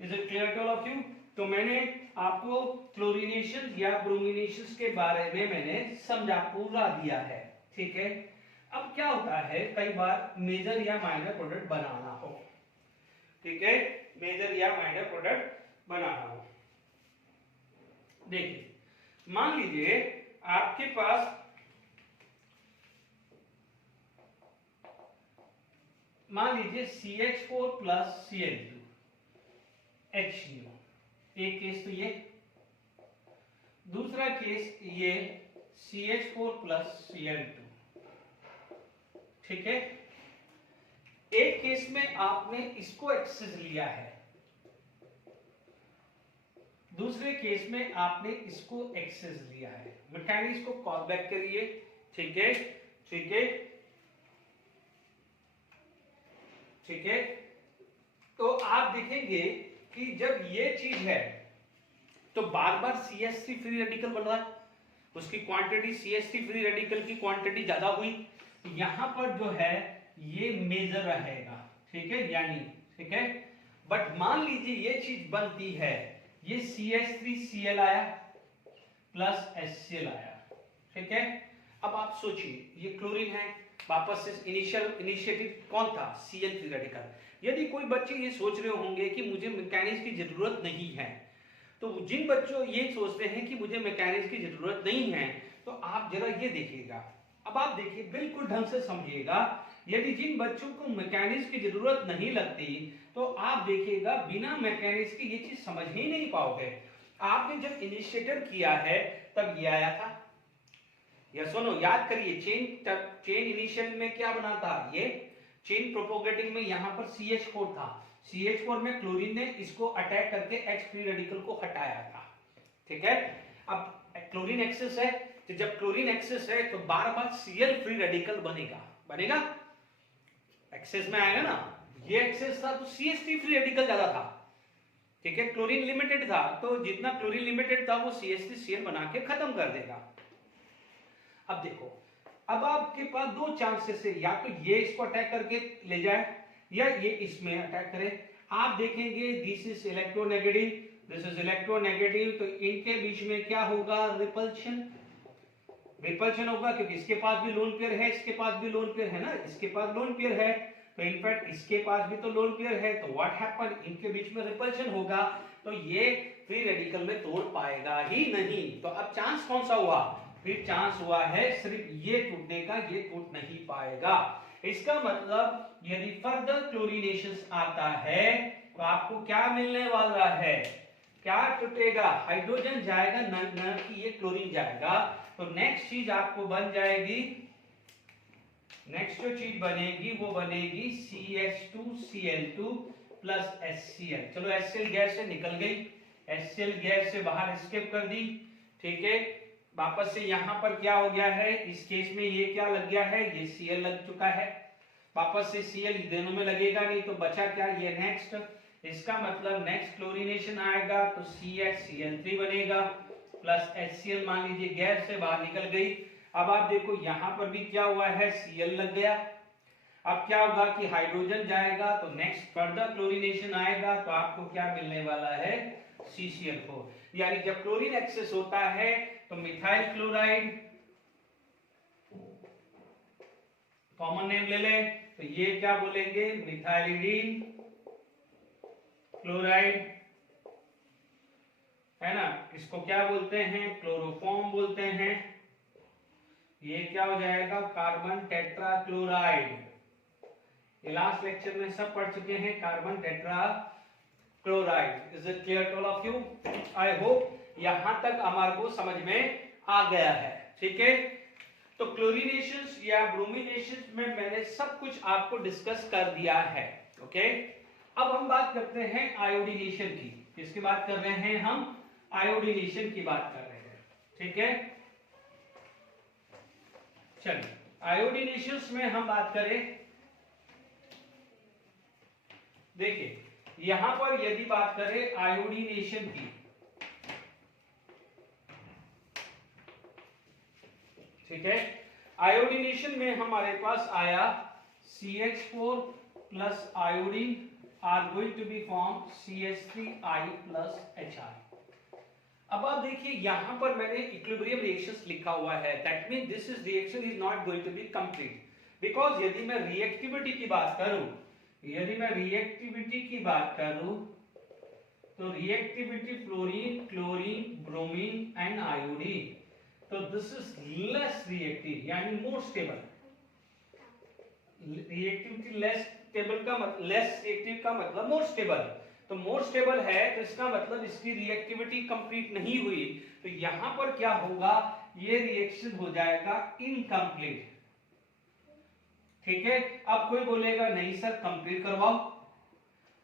Is it clear to all of you? तो मैंने आपको क्लोरीनेशन या ब्रोमिनेशन के बारे में मैंने समझा, पूरा दिया है, ठीक है। अब क्या होता है, कई बार मेजर या माइनर प्रोडक्ट बनाना हो, ठीक है, मेजर या माइनर प्रोडक्ट बनाना हो। देखिए मान लीजिए आपके पास मान लीजिए CH4 प्लस Cl2 HCl, एक केस तो ये, दूसरा केस ये CH4 प्लस Cl2, ठीक है। एक केस में आपने इसको एक्सेस लिया है, दूसरे केस में आपने इसको एक्सेस लिया है। मैकेनिक्स को कॉल बैक करिए, ठीक है, ठीक है, ठीक है। तो आप देखेंगे कि जब ये चीज है तो बार बार CH3 फ्री रेडिकल बन रहा है, उसकी क्वांटिटी CH3 फ्री रेडिकल की क्वांटिटी ज्यादा हुई, यहां पर जो है ये मेजर रहेगा, ठीक है, यानी, ठीक है। बट मान लीजिए ये चीज बनती है, ये CH3Cl आया प्लस HCl आया, ठीक है। अब आप सोचिए ये क्लोरीन है, वापस से इनिशिएटिव कौन था, Cl फ्री रेडिकल। यदि कोई बच्चे ये सोच रहे होंगे कि मुझे मैकेनिक्स की जरूरत नहीं है, तो जिन बच्चों ये सोचते हैं कि मुझे मैकेनिक्स की जरूरत नहीं है, तो आप जरा ये देखिएगा। अब आप देखिए, बिल्कुल ढंग से समझिएगा। यदि जिन बच्चों को मैकेनिक्स की जरूरत नहीं लगती, तो आप देखिएगा बिना मैकेनिक्स की ये चीज समझ ही नहीं पाओगे। आपने जब इनिशिएटर किया है तब ये आया था, या सुनो याद करिए, चेन इनिशियल में क्या बना था, ये चेन प्रोपोगेटिंग में यहां पर CH4 था, CH4 में क्लोरीन ने इसको अटैक करके H फ्री रेडिकल को हटाया था, ठीक है। अब क्लोरीन एक्सेस है, तो जब क्लोरीन एक्सेस है तो बार बार Cl फ्री रेडिकल बनेगा एक्सेस में आएगा ना, ये एक्सेस था तो CH3 फ्री रेडिकल ज्यादा था, ठीक है, क्लोरीन लिमिटेड था तो जितना क्लोरीन लिमिटेड था वो CH3Cl बना के खत्म कर देगा। अब देखो, अब आपके पास दो चांसेस है, या तो ये इसको अटैक करके ले जाए या ये इसमें अटैक करे। आप देखेंगे this is electronegative, this is electronegative, तो इनके बीच में क्या होगा, रिपल्शन होगा, क्योंकि इसके पास भी लोन पेयर है, इसके पास भी लोन पेयर है ना, इसके पास लोन पेयर है, तो इनफैक्ट इसके पास भी तो लोन पेयर है, तो व्हाट हैपन, इनके बीच में रिपल्शन होगा, तो ये फ्री रेडिकल में तोड़ पाएगा ही नहीं। तो अब चांस कौन सा हुआ, फिर चांस हुआ है सिर्फ ये टूटने का, ये टूट नहीं पाएगा। इसका मतलब यदि फर्दर क्लोरीनेशन आता है तो आपको क्या मिलने वाला है, क्या टूटेगा, हाइड्रोजन जाएगा, न कि ये क्लोरीन जाएगा। तो नेक्स्ट चीज आपको बन जाएगी, नेक्स्ट जो चीज बनेगी वो बनेगी CH2Cl2 प्लस HCl। चलो HCl गैस से निकल गई, HCl गैस से बाहर एस्केप कर दी, ठीक है, वापस से यहां पर क्या हो गया है, इस केस में ये क्या लग गया है, ये Cl लग चुका है, वापस से Cl दोनों में लगेगा नहीं, तो बचा क्या, ये नेक्स्ट, इसका मतलब नेक्स्ट क्लोरीनेशन आएगा तो CHCl3 बनेगा प्लस HCl, मान लीजिए गैस से बाहर निकल गई। अब आप देखो यहां पर भी क्या हुआ है, Cl लग गया। अब क्या होगा कि हाइड्रोजन जाएगा तो नेक्स्ट फर्दर क्लोरीनेशन आएगा तो आपको क्या मिलने वाला है, CCl4। यानी जब क्लोरीन एक्सेस होता है तो मिथाइल क्लोराइड, कॉमन नेम ले ले, तो ये क्या बोलेंगे, मिथाइलिडीन क्लोराइड, है ना, इसको क्या बोलते हैं, क्लोरोफॉर्म बोलते हैं। ये क्या हो जाएगा, कार्बन टेट्रा क्लोराइड। ये लास्ट लेक्चर में सब पढ़ चुके हैं, carbon tetrachloride. Is it clear to all of you? I hope यहां तक हमारे को समझ में आ गया है, ठीक है। तो क्लोरीनेशंस या ब्रोमिनेशंस में मैंने सब कुछ आपको डिस्कस कर दिया है, ओके। अब हम बात करते हैं आयोडीनेशन की। किसकी बात कर रहे हैं हम, आयोडीनेशन की बात कर रहे हैं, ठीक है। चलिए आयोडीनेशंस में हम बात करें, देखिए यहां पर यदि बात करें आयोडीनेशन की, ठीक है, आयोडीनेशन में हमारे पास आया CH4 plus iodine are going to be form CH3I plus HI। अब आप देखिए यहां पर मैंने इक्विलिब्रियम रिएक्शंस लिखा हुआ है, that mean this is reaction is not going to be complete, because यदि मैं रिएक्टिविटी की बात करूं, यदि मैं रिएक्टिविटी की बात करूं तो reactivity fluorine, chlorine, bromine and iodine, तो दिस इज लेस रिएक्टिव यानी more stable. Reactivity less stable का लेस रिएक्टिव का मतलब मोर स्टेबल, तो मोर स्टेबल है तो इसका मतलब इसकी रिएक्टिविटी कंप्लीट नहीं हुई, तो यहां पर क्या होगा, ये रिएक्शन हो जाएगा इनकम्प्लीट, ठीक है। अब कोई बोलेगा नहीं सर कंप्लीट करवाओ,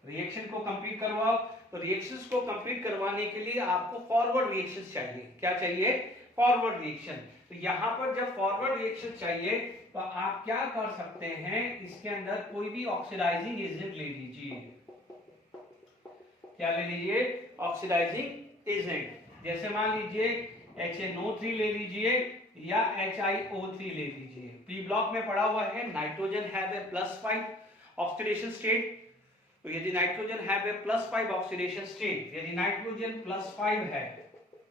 रिएक्शन को कंप्लीट करवाओ, तो रिएक्शंस को कंप्लीट करवाने के लिए आपको फॉरवर्ड रिएक्शंस चाहिए, क्या चाहिए, फॉरवर्ड रिएक्शन। तो यहां पर जब फॉरवर्ड रिएक्शन चाहिए तो आप क्या कर सकते हैं, इसके अंदर कोई भी ऑक्सीडाइजिंग एजेंट ले लीजिए, क्या ले लीजिए, ऑक्सीडाइजिंग एजेंट, जैसे मान लीजिए HNO3 ले लीजिए या HiO3 ले लीजिए। पी ब्लॉक में पड़ा हुआ है nitrogen have a +5 oxidation state, तो यदि nitrogen have a +5 oxidation state, यदि नाइट्रोजन +5 है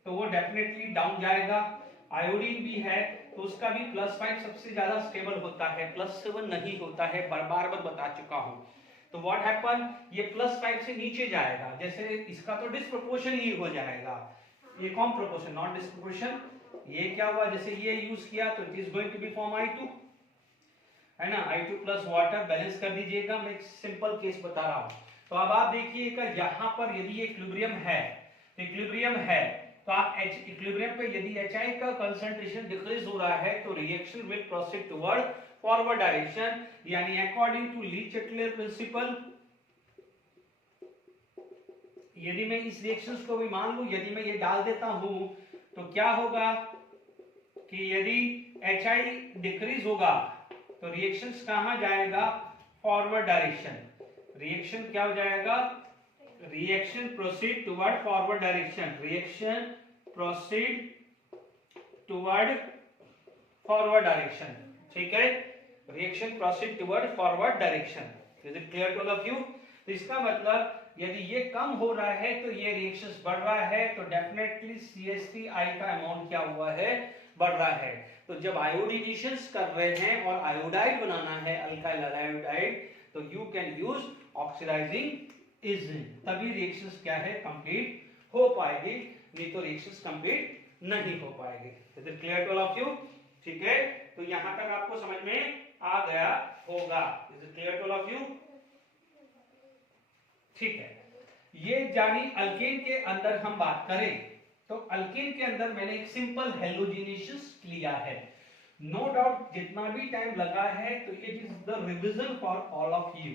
तो वो डेफिनेटली डाउन जाएगा। आयोडीन भी है तो उसका भी +5 सबसे ज्यादा स्टेबल होता है, +7 नहीं होता है, बार बार बता चुका हूं। तो व्हाट हैपन, ये +5 से नीचे जाएगा, जैसे इसका तो डिस्प्रोपोर्शन ही हो जाएगा, ये कौन प्रोपोर्शन नॉट डिस्प्रोपोर्शन, ये क्या हुआ, जैसे ये यूज किया तो it is going to be form I2, है ना, I2 प्लस वाटर बैलेंस कर दीजिएगा, मैं एक सिंपल केस बता रहा हूं। तो अब आप देखिएगा यहां पर यदि ये इक्विलिब्रियम है तो आप इक्विलिब्रियम पे यदि HI का कंसंट्रेशन डिक्रीज हो रहा है तो reaction will proceed toward forward direction, यानी according to Le Chatelier principle. यदि मैं इस रिएक्शंस को भी मान लूं, यदि मैं ये डाल देता हूं तो क्या होगा, कि यदि HI डिक्रीज होगा तो रिएक्शन कहां जाएगा, फॉरवर्ड डायरेक्शन। रिएक्शन क्या हो जाएगा, reaction proceed toward forward direction, reaction proceed toward forward direction, ठीक है, reaction proceed toward forward direction. Is it clear to all of you? तो इसका मतलब यदि ये कम हो रहा है तो ये रिएक्शन बढ़ रहा है, तो डेफिनेटली CH3I का अमाउंट क्या हुआ है, बढ़ रहा है। तो जब आयोडीनेशन कर रहे हैं और आयोडाइड बनाना है, अल्काइल आयोडाइड, तो you can use oxidizing agent, तभी रिएक्शंस क्या है, कंप्लीट हो पाएगी, नहीं तो रिएक्शंस कंप्लीट नहीं हो पाएगी। Is it clear to all of you? ठीक है, तो यहां तक आपको समझ में आ गया होगा। Is it clear to all of you? ठीक है, ये जानी अल्केन के अंदर हम बात करें तो अल्केन के अंदर मैंने एक सिंपल हेलोजिनेशन लिया है। नो डाउट जितना भी टाइम लगा है तो ये is the revision for all of you,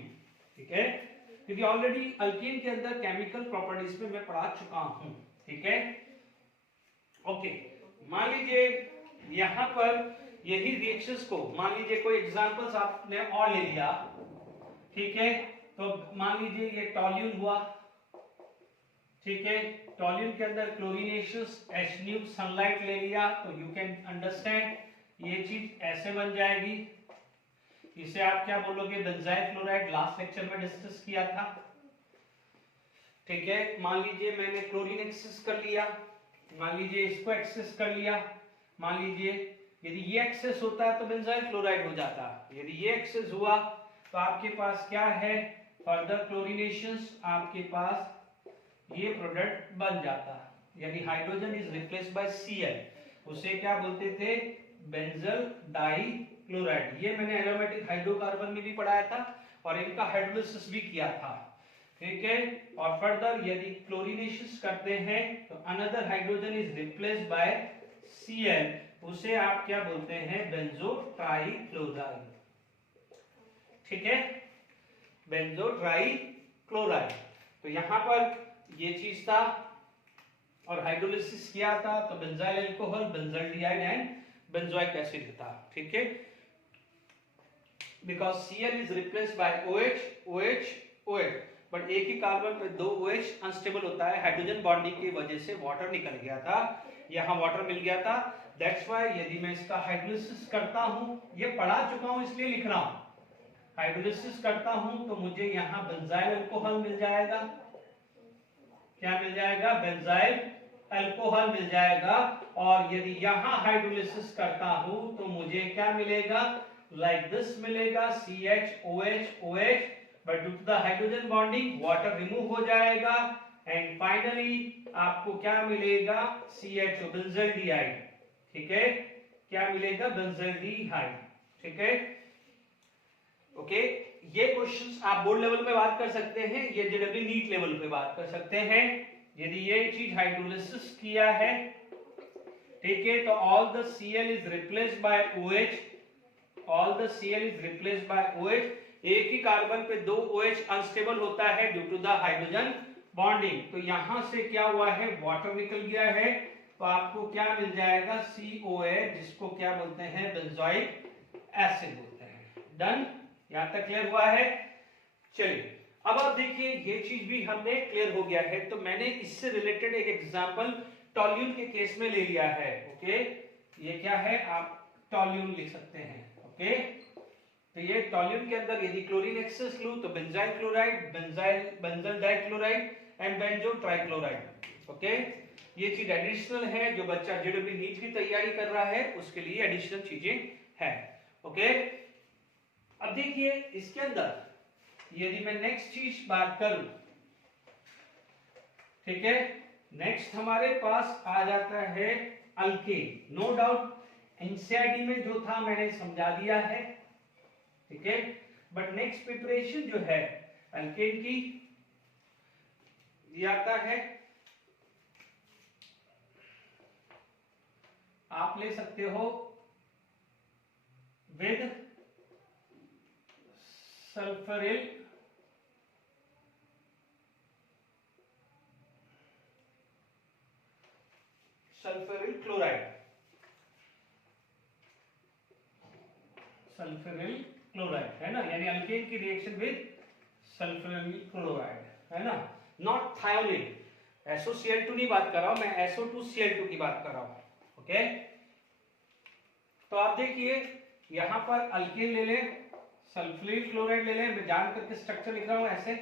ठीक है, क्योंकि ऑलरेडी अल्केन के अंदर केमिकल प्रॉपर्टीज में मैं पढ़ा चुका हूं, ठीक है। ओके, मान लीजिए यहां पर यही रिएक्शंस को, मान लीजिए कोई एग्जांपल्स आपने और ले लिया, ठीक है, तो मान लीजिए ये टॉल्यून हुआ, ठीक है, टॉल्यून के अंदर क्लोरीनेशंस HNu सनलाइट ले लिया, तो यू कैन अंडरस्टैंड ये चीज ऐसे बन जाएगी। इसे आप क्या बोलोगे, बेंजाइल क्लोराइड, लास्ट लेक्चर में डिस्कस किया था, ठीक है। मान लीजिए मैंने क्लोरीन एक्सेस कर लिया, मान लीजिए इसको एक्सेस कर लिया, मान लीजिए यदि ये एक्सेस होता है तो बेंजाइल क्लोराइड हो जाता, यदि ये एक्सेस हुआ तो आपके पास क्या है, फर्दर क्लोरीनेशंस, आपके पास ये प्रोडक्ट बन जाता, यानी hydrogen is replaced bye Cl, उसे क्या बोलते थे, बेंजल डाइक्लोराइड। ये मैंने एरोमेटिक हाइड्रोकार्बन में भी पढ़ाया था और इनका हाइड्रोलिसिस भी किया था, ठीक है। और फर्दर यदि क्लोरीनेशंस करते हैं तो another hydrogen is replaced bye Cl, उसे आप क्या बोलते हैं, बेंजो ट्राइक्लोराइड, ठीक है, बेंजो ट्राइक्लोराइड। तो यहां पर ये चीज था और हाइड्रोलिसिस किया था तो benzyl alcohol, benzaldehyde and benzoic acid था, ठीक है, because Cl is replaced by OH, OH, OH, but एक ही कार्बन पे दो OH अनस्टेबल होता है, हाइड्रोजन बॉन्डिंग की वजह से वाटर निकल गया था, यहां वाटर मिल गया था, दैट्स व्हाई यदि मैं इसका हाइड्रोलिसिस करता हूं, ये पढ़ा चुका हूं इसलिए लिख रहा हूं, हाइड्रोलिसिस करता हूं तो मुझे यहां बेंजाइल अल्कोहल मिल जाएगा, क्या मिल जाएगा, बेंजाइल अल्कोहल मिल जाएगा। और यदि यहां हाइड्रोलिसिस करता हूं तो मुझे क्या मिलेगा, लाइक दिस मिलेगा, CH OH, but due to the hydrogen bonding water remove हो जाएगा एंड फाइनली आपको क्या मिलेगा, CHO बेंजल डिहाइड, ठीक है, क्या मिलेगा, बेंजल डिहाइड, ठीक है। ओके, ये क्वेश्चंस आप बोर्ड लेवल पे बात कर सकते हैं, ये जेडब्ल्यू नीट लेवल पे बात कर सकते हैं। यदि ये चीज हाइड्रोलिसिस किया है, ठीक है, तो all the Cl is replaced by OH, all the Cl is replaced by OH, एक ही कार्बन पे दो OH अनस्टेबल होता है due to the hydrogen bonding, तो यहां से क्या हुआ है, वाटर निकल गया है, तो आपको क्या मिल जाएगा, COH, जिसको क्या बोलते हैं, बेंजोइक एसिड बोलते हैं। डन, यहां तक क्लियर हुआ है? चलिए अब आप देखिए ये चीज भी हमने क्लियर हो गया है, तो मैंने इससे रिलेटेड एक एग्जांपल टॉल्यून के केस में ले लिया है। ओके, ये क्या है, आप टॉल्यून लिख सकते हैं, ओके। तो ये टॉल्यून के अंदर यदि क्लोरीन एक्सेस लूं तो benzyl chloride, benzal dichloride and benzotrichloride, okay. ये चीज एडिशनल है, जो बच्चा जेडब्ल्यू नीट की तैयारी कर रहा है उसके लिए एडिशनल चीजें हैं, ओके। अब देखिए इसके अंदर यदि मैं नेक्स्ट चीज बात करूं, ठीक है, नेक्स्ट हमारे पास आ जाता है अल्केन। नो डाउट एनसीईआरटी में जो था मैंने समझा दिया है, ठीक है, बट नेक्स्ट प्रिपरेशन जो है अल्केन की, ये आता है, आप ले सकते हो विद सल्फरिल क्लोराइड, सल्फ्यूरिल क्लोराइड, है ना, यानी अल्केन की रिएक्शन विद सल्फ्यूरिल क्लोराइड, है ना, नॉट थायोनिल। SOCl2 नहीं बात कर रहा हूं मैं, SO2Cl2 की बात कर रहा हूं। ओके, तो आप देखिए यहां पर अल्केन ले लें, सल्फ्यूरिल क्लोराइड ले लें, मैं जान करके स्ट्रक्चर लिख रहा हूं ऐसे,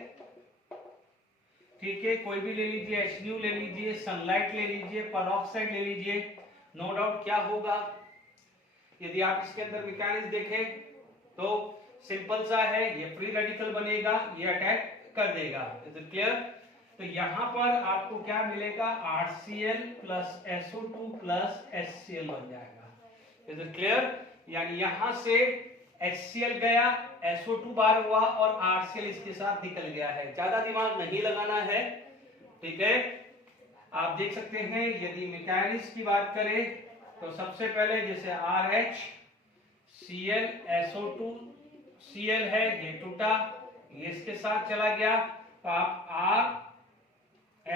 ठीक है, कोई भी ले लीजिए, HNu ले लीजिए, सनलाइट ले लीजिए, परऑक्साइड ले लीजिए। नो डाउट क्या होगा, यदि आप इसके अंदर मैकेनिज्म देखें तो सिंपल सा है, ये फ्री रेडिकल बनेगा, ये अटैक कर देगा। Is it clear? तो यहां पर आपको क्या मिलेगा, RCl plus SO2 plus HCl बन जाएगा। Is it clear? यानी यहां से HCl गया, SO2 बार हुआ और RCl इसके साथ निकल गया है। ज्यादा दिमाग नहीं लगाना है, ठीक है। आप देख सकते हैं यदि मैकेनिज्म की बात करें तो सबसे पहले जैसे RH Cl SO2 Cl है, ये टूटा, ये इसके साथ चला गया, तो आप R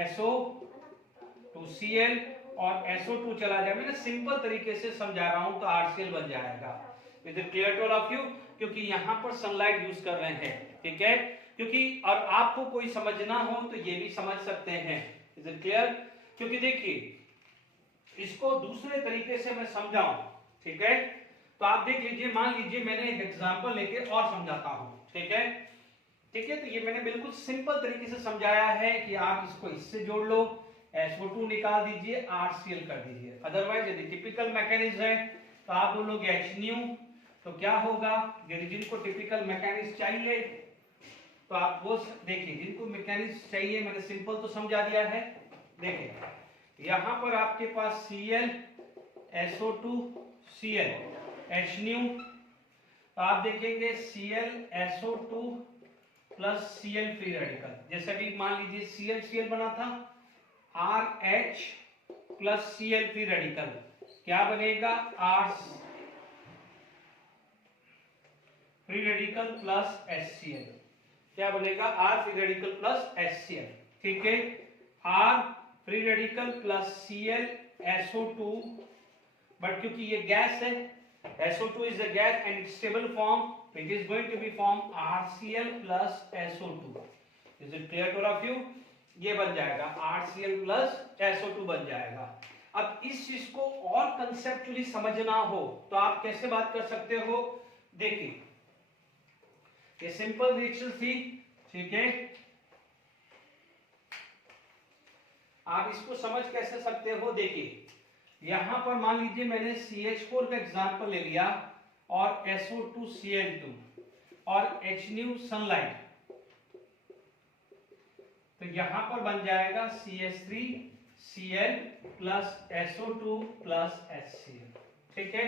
SO2Cl और SO2 चला जाए, मैंने सिंपल तरीके से समझा रहा हूं, तो RCl बन जाएगा। Is it clear to all of you? क्योंकि यहां पर सनलाइट यूज कर रहे हैं, ठीक है, क्योंकि और आपको कोई समझना हो तो ये भी समझ सकते हैं। Is it clear? क्योंकि देखिए इसको दूसरे तरीके से मैं समझाऊं, ठीक है, तो आप देख लीजिए, मान लीजिए मैंने एक एग्जांपल लेके और समझाता हूं, ठीक है, ठीक है, तो ये मैंने बिल्कुल सिंपल तरीके से समझाया है कि आप इसको इससे जोड़ लो, SO2 निकाल दीजिए, RCl कर दीजिए। अदरवाइज यदि टिपिकल मैकेनिज्म है तो आप बोलोगे HNu, तो क्या होगा, यदि जिनको टिपिकल मैकेनिज्म चाहिए तो आप वो देखिए, जिनको मैकेनिज्म चाहिए मैंने सिंपल तो समझा दिया है। देखिए यहां पर आपके पास Cl SO2 Cl HNu, तो आप देखेंगे Cl SO2 plus Cl free radical, जैसे अभी मान लीजिए Cl Cl बना था, RH plus Cl free radical क्या बनेगा, R free radical plus HCl, क्या बनेगा, R free radical plus HCl, ठीक है, R free radical plus Cl SO2, but क्योंकि ये गैस है, SO2 is a gas and its stable form, it is going to be form RCl plus SO2. Is it clear to all of you? ये बन जाएगा RCl plus SO2 बन जाएगा। अब इस चीज को और कंसेप्चुअली समझना हो तो आप कैसे बात कर सकते हो, देखिए ये सिंपल रिएक्शन थी, ठीक है, आप इसको समझ कैसे सकते हो, देखिए यहां पर मान लीजिए मैंने CH4 का एग्जांपल ले लिया और SO2Cl2 और HNu सनलाइट, तो यहां पर बन जाएगा CH3Cl plus SO2 plus HCl, ठीक है।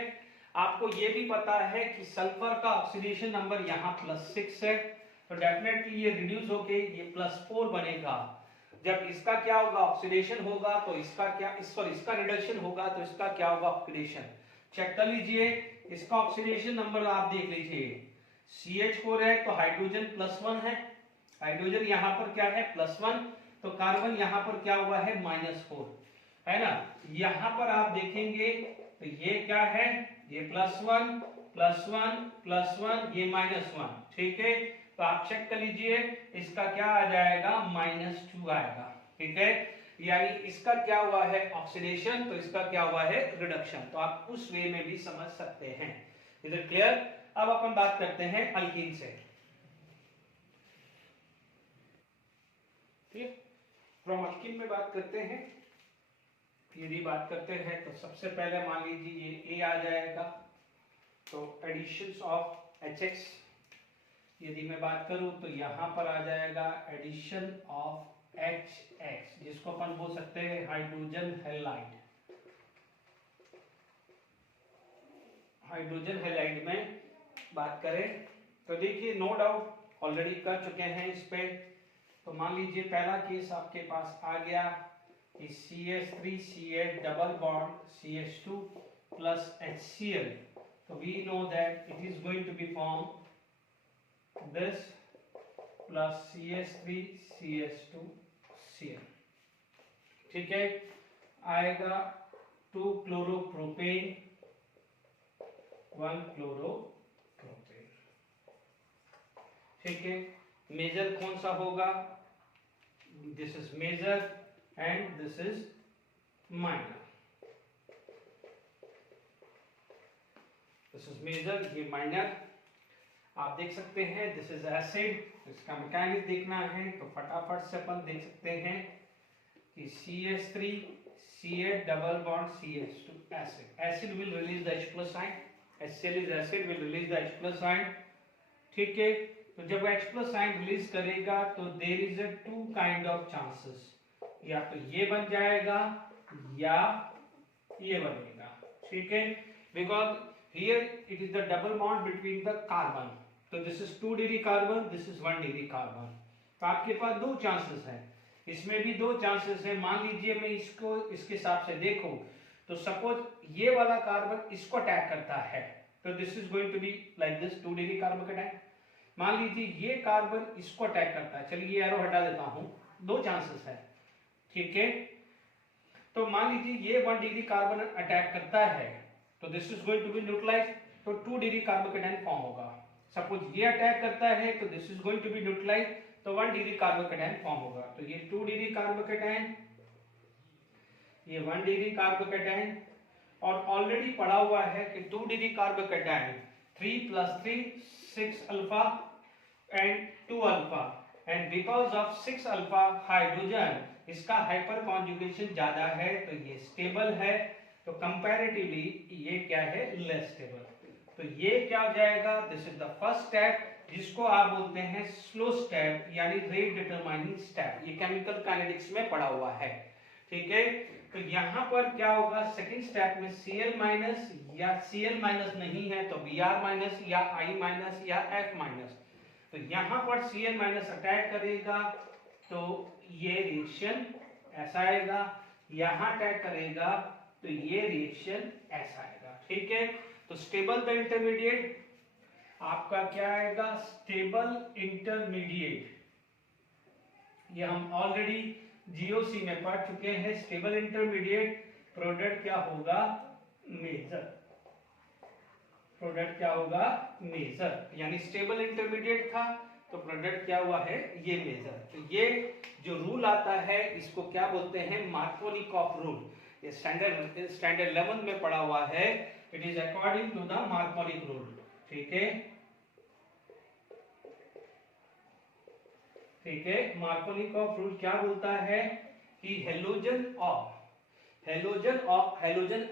आपको ये भी पता है कि सल्फर का ऑक्सीडेशन नंबर यहाँ +6 है, तो डेफिनेटली ये रिड्यूस होके ये +4 बनेगा। जब इसका क्या होगा, ऑक्सीडेशन होगा, तो इसका क्या, इसका रिडक्शन होगा तो इसका क्या होगा, ऑक्सीडेशन। चेक कर लीजिए, इसका ऑक्सीडेशन नंबर आप देख लीजिए, CH4 है तो हाइड्रोजन +1 है, हाइड्रोजन यहाँ पर क्या है +1, तो कार्बन यहाँ पर क्या हुआ है -4, है ना। यहाँ पर आप देखेंगे तो ये क्या है, ये +1 +1 +1, ये -1, ठीक है, तो आप चेक कर लीजिए, इसका क्या आ जाएगा, -2 आएगा, ठीक है, यानी इसका क्या हुआ है, ऑक्सीडेशन, तो इसका क्या हुआ है, रिडक्शन। तो आप उस वे में भी समझ सकते हैं। Is it clear? अब अपन बात करते हैं अल्कीन से, ठीक, फ्रॉम अल्कीन में बात करते हैं। यदि बात करते हैं तो सबसे पहले मान लीजिए ये A आ जाएगा, तो एडिशंस ऑफ HX, यदि मैं बात करूं तो यहां पर आ जाएगा एडिशन ऑफ HX, जिसको अपन बोल सकते हैं हाइड्रोजन हैलाइड। हाइड्रोजन हैलाइड में बात करें तो देखिए नो डाउट ऑलरेडी कर चुके हैं इस पे, तो मान लीजिए पहला केस आपके पास आ गया कि CH3CH double bond CH2 plus HCl, so we know that it is going to be formed this plus CH3CH2Cl, ठीक है, आएगा 2 क्लोरोप्रोपेन 1 क्लोरोप्रोपेन, ठीक है, मेजर कौन सा होगा, this is major and this is minor, this is major, ये minor. आप देख सकते हैं दिस इज एसिड, इसका मैकेनिज्म देखना है तो फटाफट से अपन देख सकते हैं कि CH3 CH double bond CH2 acid, acid will release the H plus ion, HCl is acid will release the H plus ion, ठीक है। तो जब H प्लस आयन रिलीज करेगा तो there is a two kind of chances, या तो ये बन जाएगा या ये बनेगा, ठीक है, because here it is the double bond between the carbon, तो this is 2 degree carbon, this is 1 degree carbon, तो आपके पास दो चांसेस हैं, इसमें भी दो चांसेस है। मान लीजिए मैं इसको इसके हिसाब से देखूं तो सपोज ये वाला कार्बन इसको अटैक करता है, तो this is going to be like this 2 degree carbon का अटैक। मान लीजिए ये कार्बन इसको अटैक करता है, चलिए ये एरो हटा देता हूं, दो चांसेस है, ठीक है। तो मान लीजिए ये 1 डिग्री कार्बन अटैक करता है तो this is going to be neutralized, तो 2 डिग्री कार्बन का अटैक फॉर्म होगा। सपोज ये अटैक करता है तो this is going to be neutralized, तो 1 डिग्री कार्बोकेटायन फॉर्म होगा। तो ये 2 डिग्री कार्बोकेटायन, ये 1 डिग्री कार्बोकेटायन, और ऑलरेडी पढ़ा हुआ है कि 2 degree carbocation 3 + 3 6 alpha and 2 alpha, and because of 6 alpha hydrogen इसका हाइपर कॉन्जुगेशन ज्यादा है तो ये स्टेबल है, तो कंपैरेटिवली ये क्या है, लेस स्टेबल। तो ये क्या हो जाएगा, this is the first step जिसको आप बोलते हैं स्लो स्टेप यानी रेट डिटरमाइनिंग स्टेप, ये केमिकल काइनेटिक्स में पढ़ा हुआ है, ठीक है। तो यहाँ पर क्या होगा, सेकंड स्टेप में Cl माइनस या Cl माइनस नहीं है तो Br माइनस या I माइनस या F माइनस, तो यहाँ पर Cl माइनस अटैक करेगा तो ये रिएक्शन ऐसा आएगा, यहाँ अटैक करेगा तो ये रिएक्शन ऐसा आएगा, ठीक है। तो स्टेबल द इंटरमीडिएट आपका क्या आएगा, स्टेबल इंटरमीडिएट, ये हम ऑलरेडी जीओसी में पढ़ चुके हैं। स्टेबल इंटरमीडिएट प्रोडक्ट क्या होगा, मेजर, प्रोडक्ट क्या होगा, मेजर, यानी स्टेबल इंटरमीडिएट था तो प्रोडक्ट क्या हुआ है, ये मेजर। तो ये जो रूल आता है इसको क्या बोलते हैं, मार्कोनिकॉफ रूल, ये स्टैंडर्ड 11 में पढ़ा हुआ है, it is according to the Markovnikov rule, ठीक है, ठीक है। मार्कोनिकॉफ रूल क्या बोलता है कि हेलोजन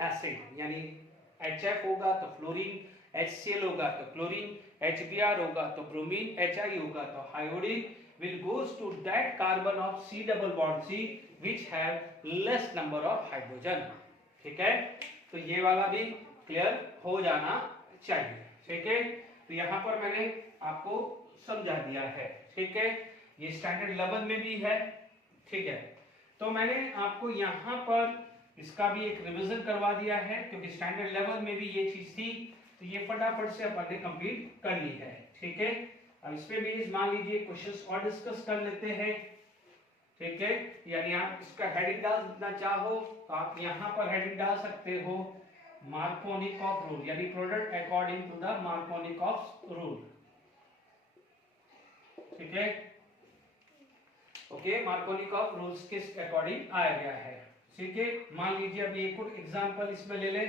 एसिड यानी HF होगा तो फ्लोरीन, HCl होगा तो क्लोरीन, HBr होगा तो ब्रोमीन, HI होगा तो hydrogen will goes to that carbon of C double bond C which have less number of hydrogen, ठीक है। तो ये वाला भी क्लियर हो जाना चाहिए, ठीक है। तो यहाँ पर मैंने आपको समझा दिया है, ठीक है, ये स्टैंडर्ड 11 में भी है, ठीक है। तो मैंने आपको यहाँ पर इसका भी एक रिवीजन करवा दिया है क्योंकि स्टैंडर्ड 11 में भी ये चीज थी, तो ये फटाफट से अपन ने कंप्लीट कर ली है, ठीक है। अब इस पे भी मान लीजिए क्वेश्चंस और डिस्कस कर लेते हैं, ठीक है। यानी आप इसका हेडिंग डालना चाहो तो आप यहाँ पर हेडिंग डाल सकते हो मार्कोनिकॉफ रूल, यानी product according to the Markovnikov rule, ठीक है, ओके। मार्कोनिकॉफ रूल्स के अकॉर्डिंग आया गया है, ठीक है। मान लीजिए अभी एक और एग्जांपल इसमें ले ले,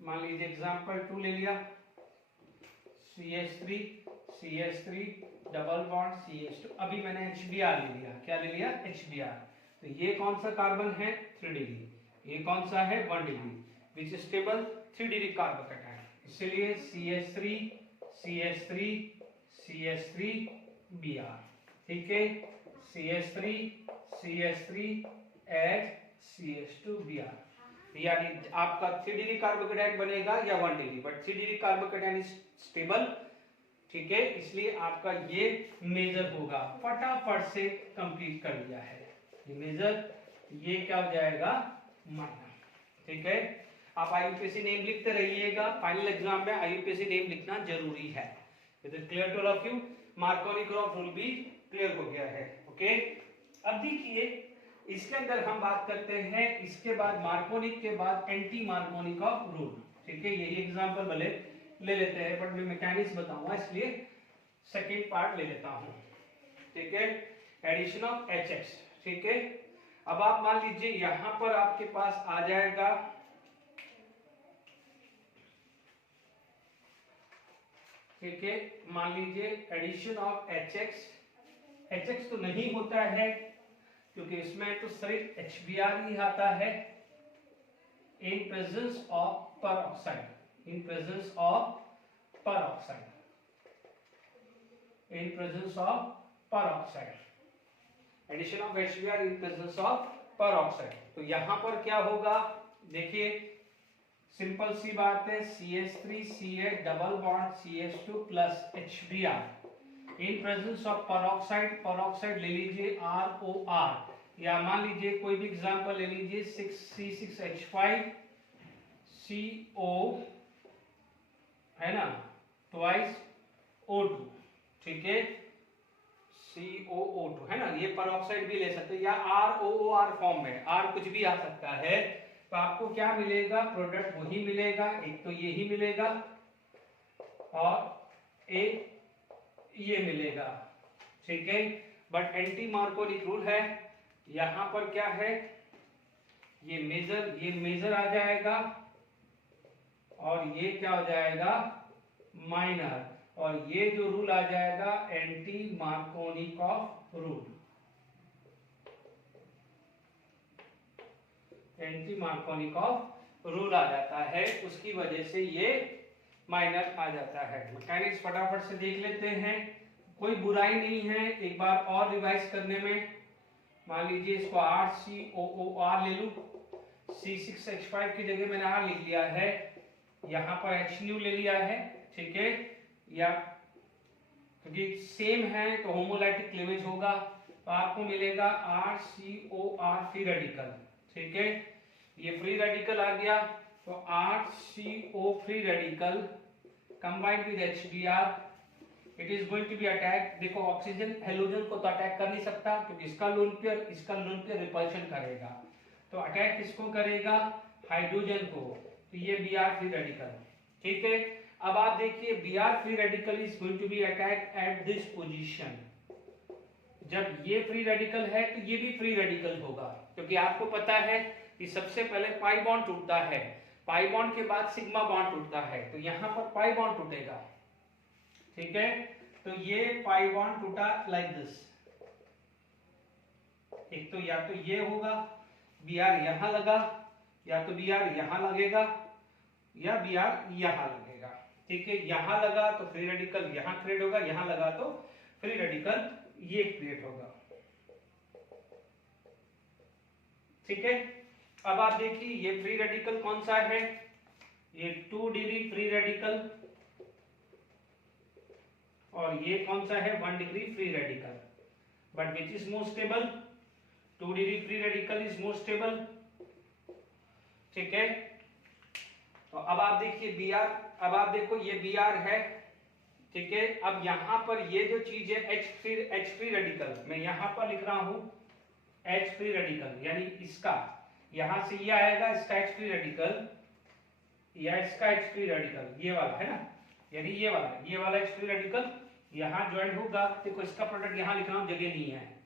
मान लीजिए एग्जांपल 2 ले लिया, CH3 डबल बॉन्ड CH2, अभी मैंने HBr ले लिया, क्या ले लिया, HBr। तो ये कौन सा कार्बन है, 3 डिग्री, ये कौन सा है, 1 degree, which is stable 3 degree carbocation, इसलिए CH3 Br, ठीक है, CH3 CH2 Br, यानी आपका 3 डिग्री कार्बोकेटायन बनेगा या 1 degree, but 3 degree carbocation is stable, ठीक है, इसलिए आपका ये मेजर होगा। फटाफट से कंप्लीट कर लिया है ये मेजर, ये क्या हो जाएगा, माइनर, ठीक है। आप IUPAC नेम लिखते रहिएगा, फाइनल एग्जाम में IUPAC नेम लिखना जरूरी है। Is it clear to all of you? Markovnikov rule भी क्लियर हो गया है, ओके। अब देखिए इसके अंदर हम बात करते हैं, इसके बाद मार्कोनिक के बाद एंटी मार्कोनिकॉफ रूल, ठीक है, यही एग्जांपल भले ले लेते हैं, बट मैं मैकेनिक्स बताऊंगा इसलिए सेकंड पार्ट ले लेता हूं। ठीक है, एडिशन ऑफ HX। ठीक है, अब आप मान लीजिए यहां पर आपके पास आ जाएगा ठीक है, मान लीजिए एडिशन ऑफ HX तो नहीं होता है क्योंकि इसमें तो सिर्फ HBr ही आता है in presence of peroxide, in presence of peroxide, in presence of peroxide, addition of HBr in presence of peroxide। तो यहां पर क्या होगा, देखिए सिंपल सी बात है, CH3CH double bond CH2 plus HBr in presence of peroxide, peroxide ले लीजिए ROR, या मान लीजिए कोई भी एग्जांपल ले लीजिए 6C6H5 CO है ना, ट्वाइस O2। ठीक है, COO2 है ना, ये peroxide भी ले सकते हैं, या ROOR फॉर्म में, R कुछ भी आ सकता है। तो आपको क्या मिलेगा, प्रोडक्ट वही मिलेगा, एक तो ये ही मिलेगा और एक ये मिलेगा। ठीक है, बट एंटी मार्कोनी रूल है, यहां पर क्या है, ये मेजर आ जाएगा और ये क्या हो जाएगा, माइनर, और ये जो रूल आ जाएगा anti Markovnikov rule, anti Markovnikov rule आ जाता है, उसकी वजह से ये माइनर आ जाता है। मैकेनिक्स फटाफट से देख लेते हैं, कोई बुराई नहीं है एक बार और रिवाइज करने में। मान लीजिए इसको RCOOR ले लूं, C6H5 की जगह मैंने R लिख लिया है, यहाँ पर HNu ले लिया है। ठीक है, या क्योंकि सेम है तो होमोलाइटिक क्लीवेज होगा, तो आपको मिलेगा RCOR फ्री रेडिकल। ठीक है, ये फ्री रेडिकल आ गया, तो RCO free radical combined with HBr, it is going to be attack. देखो ऑक्सीजन हेलोजन को तो अटैक कर नहीं सकता क्योंकि इसका लोन पेयर रिपल्शन करेगा, तो अटैक किसको करेगा, हाइड्रोजन को, तो ये Br फ्री रेडिकल। ठीक है, अब आप देखिए Br free radical is going to be attack at this position. जब ये फ्री रेडिकल है तो ये भी फ्री रेडिकल होगा, क्योंकि आपको पता है कि सबसे पहले पाई बॉन्ड टूटता है, पाई बॉन्ड के बाद सिग्मा बॉन्ड टूटता है, तो यहां पर पाई बॉन्ड टूटेगा। ठीक है, तो ये पाई बॉन्ड टूटा लाइक दिस, एक तो या तो ये होगा Br यहां लगा, या तो Br यहां लगेगा, या Br यहां लगेगा। ठीक है, यहां लगा तो फ्री रेडिकल यहां क्रिएट होगा, यहां लगा तो फ्री रेडिकल ये क्रिएट होगा। ठीक है, अब आप देखिए ये फ्री रेडिकल कौन सा है, ये 2 डिग्री फ्री रेडिकल, और ये कौन सा है 1 degree free radical, but which is more stable, 2 degree free radical is more stable. ठीक है, तो अब आप देखिए Br, अब आप देखो ये Br है। ठीक है, अब यहां पर ये जो चीज है H फ्री रेडिकल, मैं यहां पर लिख रहा हूं H फ्री रेडिकल, यानी इसका यहां से ये आएगा इसका H फ्री रेडिकल, या इसका H फ्री रेडिकल, ये वाला है ना, यानी ये वाला H फ्री रेडिकल यहां ज्वाइन होगा। देखो इसका प्रोडक्ट यहां लिख रहा हूं, जगह नहीं है,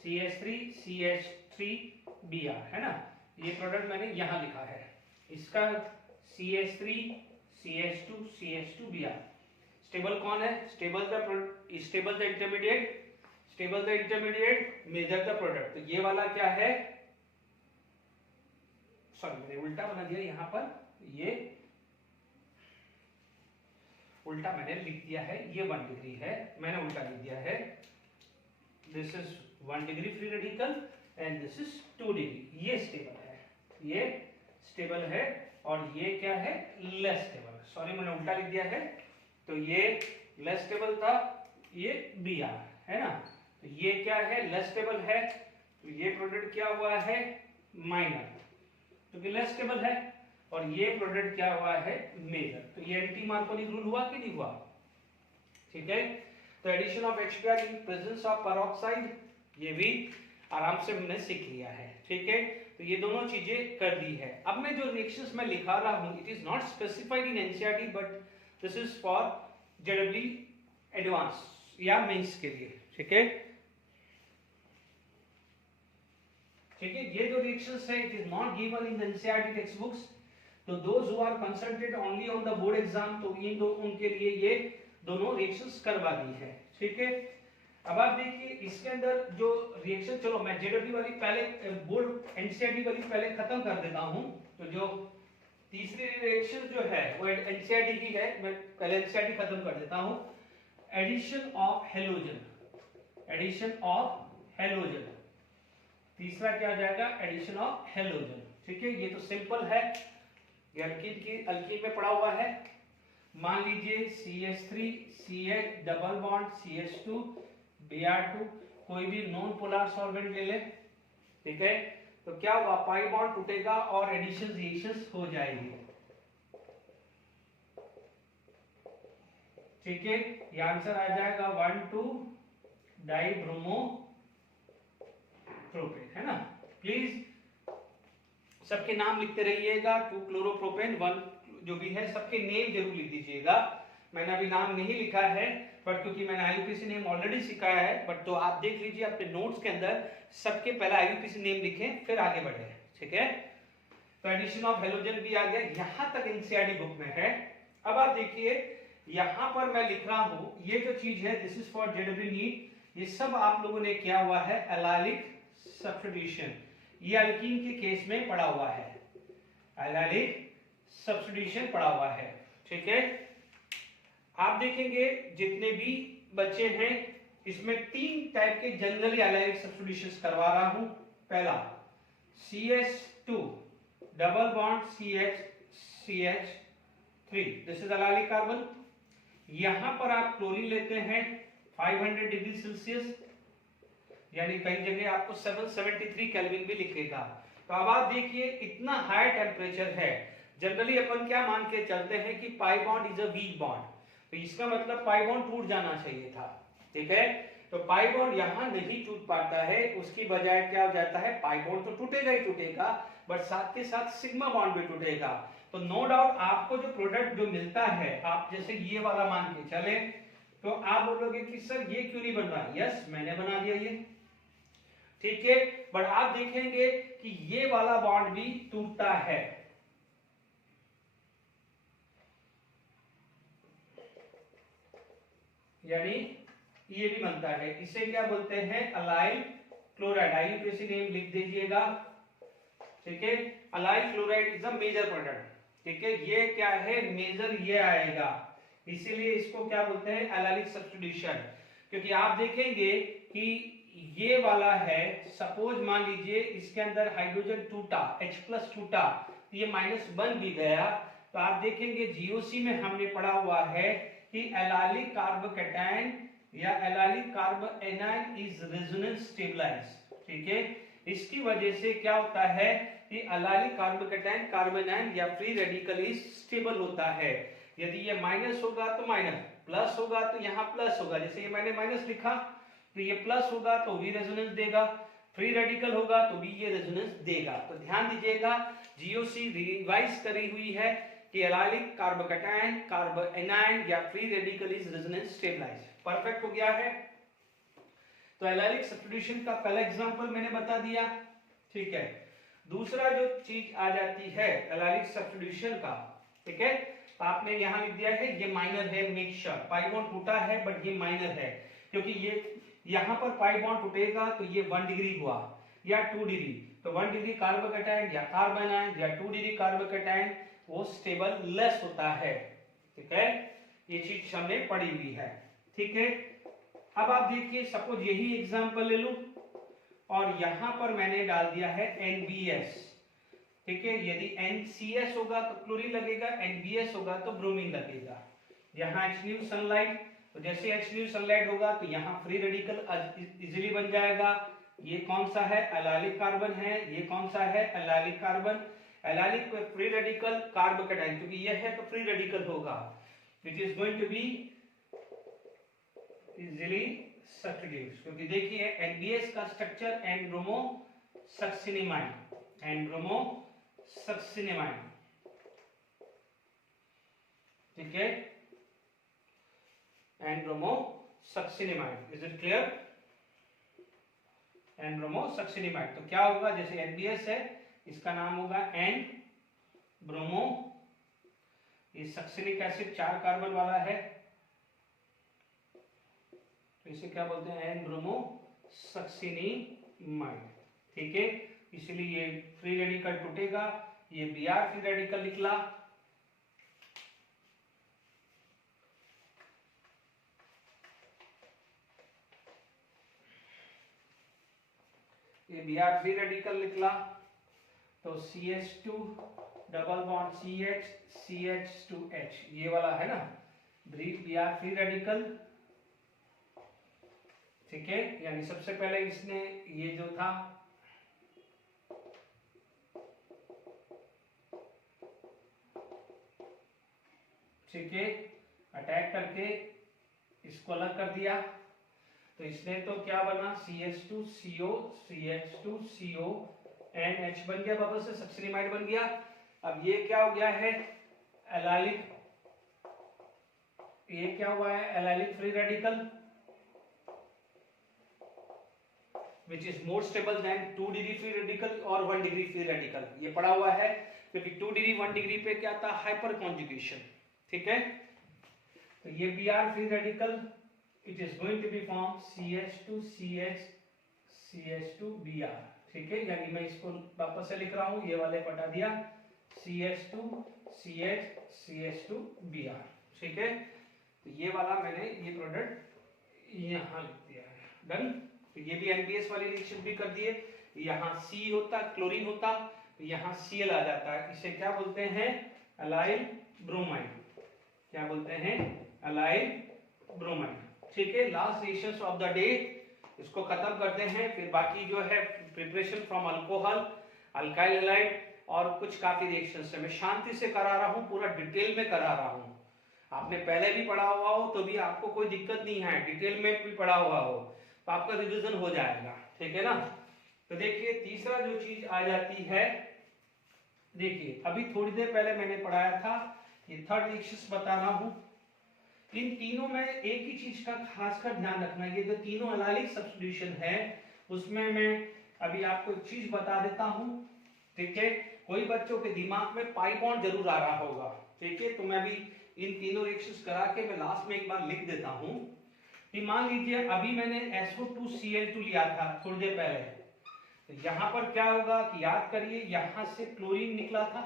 CH3CH3Br है ना, ये प्रोडक्ट मैंने यहां लिखा है, इसका CH3CH2CH2Br। स्टेबल कौन है, stable the intermediate, measure the product. तो ये वाला क्या है, सॉरी मैंने उल्टा बना दिया, यहां पर ये उल्टा मैंने लिख दिया है, ये 1 डिग्री है, मैंने उल्टा लिख दिया है, this is 1 degree free radical and this is 2 degree. ये स्टेबल है, ये स्टेबल है, और ये क्या है, लेस स्टेबल। सॉरी मैंने उल्टा लिख दिया है, तो ये लेस स्टेबल था, ये Br है ना, तो ये क्या है, लेस स्टेबल है, तो ये प्रोडक्ट क्या हुआ है, माइनर, क्योंकि लेस स्टेबल है, और ये प्रोडक्ट क्या हुआ है, मेजर। तो ये एंटी मार्कोनी रूल हुआ कि नहीं हुआ। ठीक है, तो addition of HBr in presence of peroxide, ये भी आराम से हमने सीख लिया है। ठीक है, तो ये दोनों चीजें कर दी है। अब मैं जो रिएक्शंस मैं लिखा रहा हूं, it is not specified in NCERT, but this is for JW advance या मेंस के लिए। ठीक है, ठीक है, ये जो रिएक्शंस है it is not given in NCERT text books, तो those who are concentrated only on the board exam, तो इन दो उनके लिए ये दोनों रिएक्शंस करवा दी है। ठीक है, अब आप देखिए इसके अंदर जो रिएक्शन, चलो मैं जेडब्ल्यू वाली पहले, बोर्ड एनसीईआरटी वाली पहले खत्म कर देता हूं। तो जो तीसरी रिएक्शन जो है वो एनसीईआरटी की है, मैं पहले एनसीईआरटी खत्म कर देता हूं। Addition of halogen, addition of halogen, तीसरा क्या हो जाएगा, एडिशन ऑफ हेलोजन। ठीक है, ये तो सिंपल है, ये अल्कीन में पड़ा हुआ है। मान लीजिए CH3 CH double bond CH2 Br2, कोई भी नॉन पोलर सॉल्वेंट ले ले। ठीक है, तो क्या हुआ, पाई बॉन्ड टूटेगा और एडिशन रिएक्शंस हो जाएगी। ठीक है, ये आंसर आ जाएगा 1,2 डाइब्रोमो प्रोपेन, है ना। प्लीज सबके नाम लिखते रहिएगा, 2 क्लोरोप्रोपेन 1 जो भी है, सबके नेम जरूर लिख दीजिएगा। मैंने अभी नाम नहीं लिखा है बट क्योंकि मैंने आईयूपीएसी नेम ऑलरेडी सिखाया है, बट तो आप देख लीजिए अपने नोट्स के अंदर सबके पहला आईयूपीएसी नेम लिखें फिर आगे बढ़े। ठीक है, तो एडिशन ऑफ हेलोजन भी आ गया, यहां तक एनसीईआरटी बुक में है। अब आप देखिए यहां पर मैं लिख रहा हूं, ये जो चीज है this is for JW NEET, ये सब आप लोगों ने किया हुआ है एलाइलिक सब्स्टिट्यूशन, ये अल्कीन के केस में पड़ा हुआ है, एलाइलिक सब्स्टिट्यूशन पड़ा हुआ है। ठीक है, आप देखेंगे जितने भी बच्चे हैं इसमें 3 टाइप के जनरली एलाइलिक सब्स्टिट्यूशंस करवा रहा हूं। पहला CH2 double bond CH3, this is allylic carbon. यहां पर आप क्लोरीन लेते हैं 500 डिग्री सेल्सियस, यानी कई जगह आपको 773 केल्विन भी लिखेगा। तो अब आप देखिए इतना हाई टेम्परेचर है, जनरली अपन क्या मान के चलते हैं कि pi bond is a weak bond, तो इसका मतलब पाई बॉन्ड टूट जाना चाहिए था। ठीक है, तो पाई बॉन्ड यहां नहीं टूट पाता है, उसकी बजाय क्या हो जाता है, पाई बॉन्ड तो टूटेगा ही टूटेगा, बट साथ के साथ सिग्मा बॉन्ड भी टूटेगा। तो नो डाउट आपको जो प्रोडक्ट जो मिलता है, आप जैसे ये वाला मान के चले, तो आप बोलोगे कि सर ये क्यों नहीं बन रहा। यस, मैंने बना दिया ये। ठीक है, बट आप देखेंगे कि ये वाला बॉन्ड भी टूटता है, यानी ये भी बनता है, इसे क्या बोलते हैं, अलाइल क्लोराइड। आईयूपीएसी नेम लिख दीजिएगा। ठीक है, allyl chloride is a major product. ठीक है, ये क्या है, मेजर ये आएगा, इसीलिए इसको क्या बोलते हैं, एलाइलिक सब्स्टिट्यूशन। क्योंकि आप देखेंगे कि ये वाला है, सपोज मान लीजिए इसके अंदर हाइड्रोजन टूटा, H+ टूटा, तो ये -1 भी गया, तो आप देखेंगे जीओसी में हमने पढ़ा हुआ है कि एलाइलिक कार्बोकैटायन या allylic carbanion is resonance stabilized. ठीक है, इसकी वजह से क्या होता है कि एलाइलिक कार्बोकैटायन कार्बोएनायन या फ्री रेडिकल इज स्टेबल होता है। यदि ये माइनस होगा तो माइनस, प्लस होगा तो यहाँ प्लस होगा, जैसे ये मैंने माइनस लिखा तो ये प्लस होगा तो भी रेजोनेंस देगा, फ्री रेडिकल होगा तो भी ये रेजोनेंस देगा। तो ध्यान दीजिएगा, जीओसी रिवाइज करी हुई है कि एलाइलिक कार्बोकैटायन कार्बोएनायन या free radical is resonance stabilized. Perfect हो गया है। तो एलाइलिक सब्स्टिट्यूशन का पहला एग्जांपल मैंने बता दिया। ठीक है, दूसरा जो चीज आ जाती है एलाइलिक सब्स्टिट्यूशन का, ठीक है, आपने यहां लिख दिया है ये माइनर है मिक्सचर, पाई बॉन्ड टूटा है बट ये माइनर है, क्योंकि ये यहां पर पाई बॉन्ड टूटेगा तो ये 1 डिग्री हुआ या 2 डिग्री, तो 1 डिग्री कार्बोकैटायन या कार्बोनायन या 2 डिग्री कार्बोकैटायन वो स्टेबल लेस होता है। ठीक है, ये चीज हमने पढ़ी हुई है। ठीक है, अब आप देखिए सपोज यही एग्जांपल ले लूं और यहां पर मैंने डाल दिया है NBS। ठीक है, यदि NCS होगा तो क्लोरीन लगेगा, NBS होगा तो ब्रोमीन लगेगा। यहाँ H सनलाइट, तो जैसे H सनलाइट होगा तो यहाँ फ्री रेडिकल इजीली बन जाएगा। ये कौन सा है, एलाइलिक कार्बन है, ये कौन सा है, allylic carbon. Allylic free radical carbocation, क्योंकि ये है तो फ्री रेडिकल होगा, which is going to be easily substitute. क्योंकि देखिए NBS का structure N bromo succinimide, N bromo succinimide, ठीक है, N bromo succinimide. Is it clear? N bromo succinimide. तो क्या होगा, जैसे एनबीएस है, इसका नाम होगा एंड ब्रोमो, ये सक्सिनिक एसिड 4 कार्बन वाला है, तो इसे क्या बोलते हैं, एन ब्रोमो सक्सिनेमाइड, ठीक है। इसलिए ये फ्री रेडिकल टूटेगा, ये Br फ्री रेडिकल निकला, ये Br फ्री रेडिकल निकला, तो CH2 double bond CH CH2H, ये वाला है ना Br फ्री रेडिकल, ठीक है। यानी सबसे पहले इसने ये जो था ठीक है, अटैक करके इसको अलग कर दिया, तो इसने तो क्या बना, CH2CO CH2CO NH बन गया, वापस से सक्सिनेमाइड बन गया। अब ये क्या हो गया है, एलाइलिक, ये क्या हुआ है, allylic free radical which is more stable than 2 degree free radical और 1 डिग्री फ्री रेडिकल। ये पड़ा हुआ है क्योंकि 2 डिग्री 1 डिग्री पे क्या था, हाइपर कॉन्जुगेशन, ठीक है। तो ये Br free radical it is going to be form CH2CH CH2Br, ठीक है। यानी मैं इसको वापस से लिख रहा हूं, ये वाले पटा दिया CH2CH CH2Br, ठीक है। तो ये वाला मैंने ये प्रोडक्ट यहां लिख दिया है, डन। तो ये भी एनपीएस वाली रिएक्शन भी कर दिए, यहाँ C होता, क्लोरीन होता, तो यहाँ Cl आ जाता है, इसे क्या बोलते हैं, अलाइल ब्रोमाइड, क्या बोलते हैं, अलाइल ब्रोमाइड, ठीक है। Last reactions of the day, इसको खत्म करते हैं, फिर बाकी जो है preparation from alcohol, alkyl halide और कुछ काफी रिएक्शंस है। मैं शांति से करा रहा हूँ, पूरा डिटेल में करा रहा हूँ, आपने पहले भी पढ़ा हुआ हो तो भी आपको कोई दिक्कत नहीं है, डिटेल में भी पढ़ा हुआ हो तो आपका रिवीजन हो जाएगा, ठीक है ना। तो देखिए तीसरा जो चीज आ जाती है, देखिए अभी थोड़ी देर पहले मैंने पढ़ाया था, ये थर्ड रिएक्शंस बता रहा हूं, इन तीनों में एक ही चीज का खासकर ध्यान रखना, ये जो तीनों एलाइलिक सब्स्टिट्यूशन है उसमें मैं अभी आपको एक चीज बता देता हूं, ठीक है। कोई बच्चों के दिमाग में पाई बॉन्ड जरूर आ रहा होगा, ठीक है। तो मैं अभी इन तीनों रिएक्शंस करा के मैं लास्ट में एक बार लिख देता हूं कि मान लीजिए अभी मैंने SO2Cl2 लिया था थोड़ी देर पहले, तो यहां पर क्या होगा कि याद करिए यहां से क्लोरीन निकला था,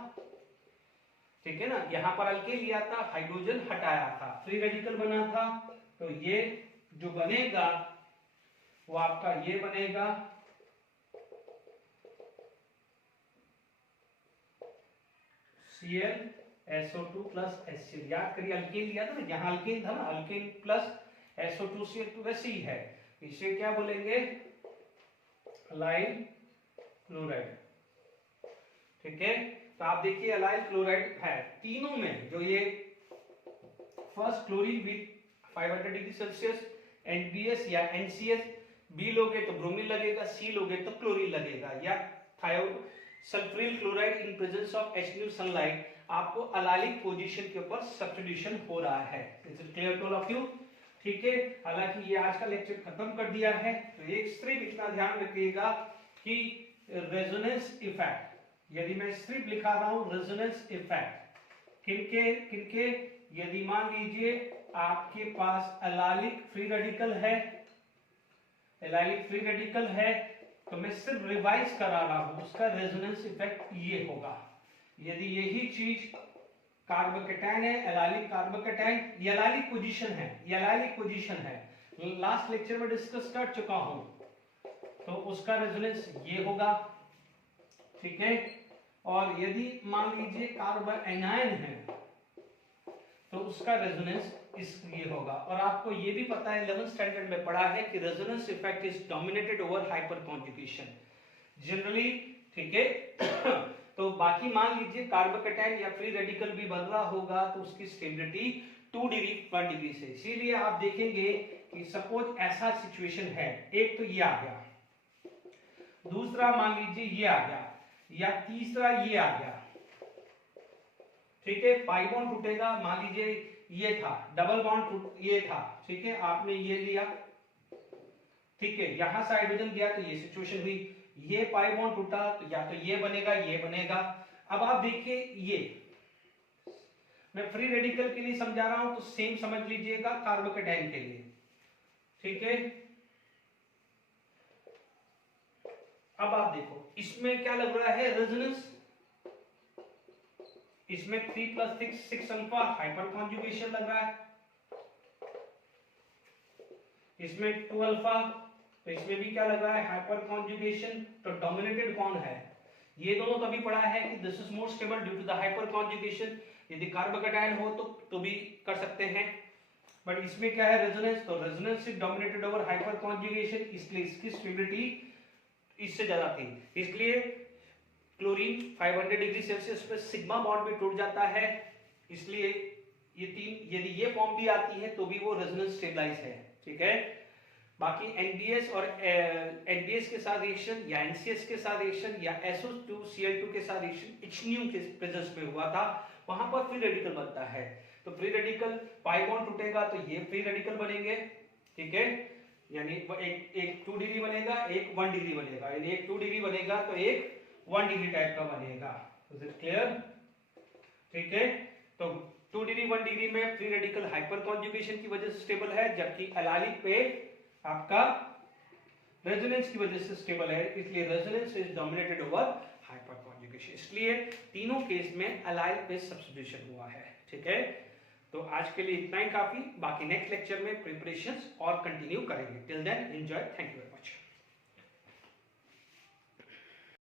ठीक है ना, यहां पर अल्केन लिया था, हाइड्रोजन हटाया था, फ्री रेडिकल बना था, तो ये जो बनेगा वो आपका ये बनेगा ClSO2 प्लस HCl। याद करिए अल्केन लिया था ना, यहां अल्केन था ना, अल्केन प्लस SO2Cl2 वैसे ही है, इसे क्या बोलेंगे, अलाइल क्लोराइड, ठीक है। तो आप देखिए अलाइल क्लोराइड है तीनों में, जो ये first chlorine with 500 degree Celsius, NBS या NCS, बी लोगे तो ब्रोमीन लगेगा, सी लोगे तो क्लोरीन लगेगा, या sulfuryl chloride in presence of H sunlight, आपको अलाइलिक पोजीशन के ऊपर सब्स्टिट्यूशन हो रहा है। Is it clear to all of you, ठीक है। हालांकि ये आज का लेक्चर खत्म कर दिया है, तो एक सिर्फ इतना ध्यान रखिएगा कि रेजोनेंस इफेक्ट, यदि मैं सिर्फ लिखा रहा हूं रेजोनेंस इफेक्ट, किनके, यदि मान लीजिए आपके पास एलाइलिक फ्री रेडिकल है, एलाइलिक फ्री रेडिकल है, तो मैं सिर्फ रिवाइज करा रहा हूं, उसका रेजोनेंस इफेक्ट ये होगा। यदि यही चीज कार्बोकेटाइन है, एलाइलिक कार्बोकेटाइन, ये एलाइलिक पोजीशन है, ये एलाइलिक पोजीशन है, लास्ट लेक्चर में डिस्कस कर चुका हूं, तो उसका रेजोनेंस ये होगा, ठीक है। और यदि मान लीजिए कार्बन एनायन है तो उसका रेजोनेंस इसलिए होगा। और आपको ये भी पता है 11th स्टैंडर्ड में पढ़ा है कि resonance effect is dominated over hyper conjugation generally, ठीक है। तो बाकी मान लीजिए कार्बोकेटाइन या फ्री रेडिकल भी बन रहा होगा तो उसकी स्टेबिलिटी 2 डिग्री 1 डिग्री से, इसीलिए आप देखेंगे कि सपोज ऐसा सिचुएशन है, एक तो ये आ गया, दूसरा मान लीजिए ये आ गया, या तीसरा ये आ गया, ठीक है, पाई बॉन्ड टूटेगा, मान लीजिए ये था डबल बॉन्ड, ये था, ठीक है, आपने ये लिया, ठीक है, यहां से हाइड्रोजन गया तो ये सिचुएशन हुई, ये पाई बॉन्ड टूटा तो या तो ये बनेगा ये बनेगा। अब आप देखिए, ये मैं फ्री रेडिकल के लिए समझा रहा हूं तो सेम समझ लीजिएगा कार्बोकेटाइन के लिए, ठीक है। अब आप देखो इसमें क्या लग रहा है, रेजोनेंस, इसमें 3 + 6 6 अल्फा हाइपर कॉन्जुगेशन लग रहा है, इसमें 2 अल्फा, तो इसमें भी क्या लग रहा है, हाइपर कॉन्जुगेशन। तो डोमिनेटेड कौन है, ये दोनों तभी पढ़ा है कि this is more stable due to the hyperconjugation. यदि कार्बोकेटाइन हो तो भी कर सकते हैं, बट इसमें क्या है, रेजोनेंस, तो resonance is dominated over hyper conjugation, इसलिए इसकी स्टेबिलिटी इससे ज्यादा थी। इसलिए क्लोरीन 500 डिग्री सेल्सियस पे सिग्मा बॉन्ड भी टूट जाता है, इसलिए ये तीन, यदि ये फॉर्म भी आती है तो भी वो रेजोनेंस स्टेबलाइज है, ठीक है। बाकी NBS और NBS के साथ रिएक्शन या NCS के साथ रिएक्शन या SO2Cl2 के साथ रिएक्शन HNU के प्रेजेंस में हुआ था, वहां पर फ्री रेडिकल बनता है। तो फ्री रेडिकल पाई बॉन्ड टूटेगा तो ये फ्री रेडिकल बनेंगे, ठीक है, यानी एक 2 डिग्री बनेगा, एक 1 डिग्री बनेगा, यानी एक 2 डिग्री बनेगा तो एक 1 डिग्री टाइप का बनेगा। इज इट क्लियर, ठीक है। तो 2 डिग्री 1 डिग्री में फ्री रेडिकल हाइपर कॉन्जुगेशन की वजह से स्टेबल है, जबकि एलाइलिक पे आपका रेजोनेंस की वजह से स्टेबल है, इसलिए resonance is dominated over hyper conjugation, इसलिए तीनों केस में एलाइल पे सब्स्टिट्यूशन हुआ है, ठीक है। तो आज के लिए इतना ही काफी, बाकी नेक्स्ट लेक्चर में प्रिपरेशंस और कंटिन्यू करेंगे। Till then enjoy, thank you.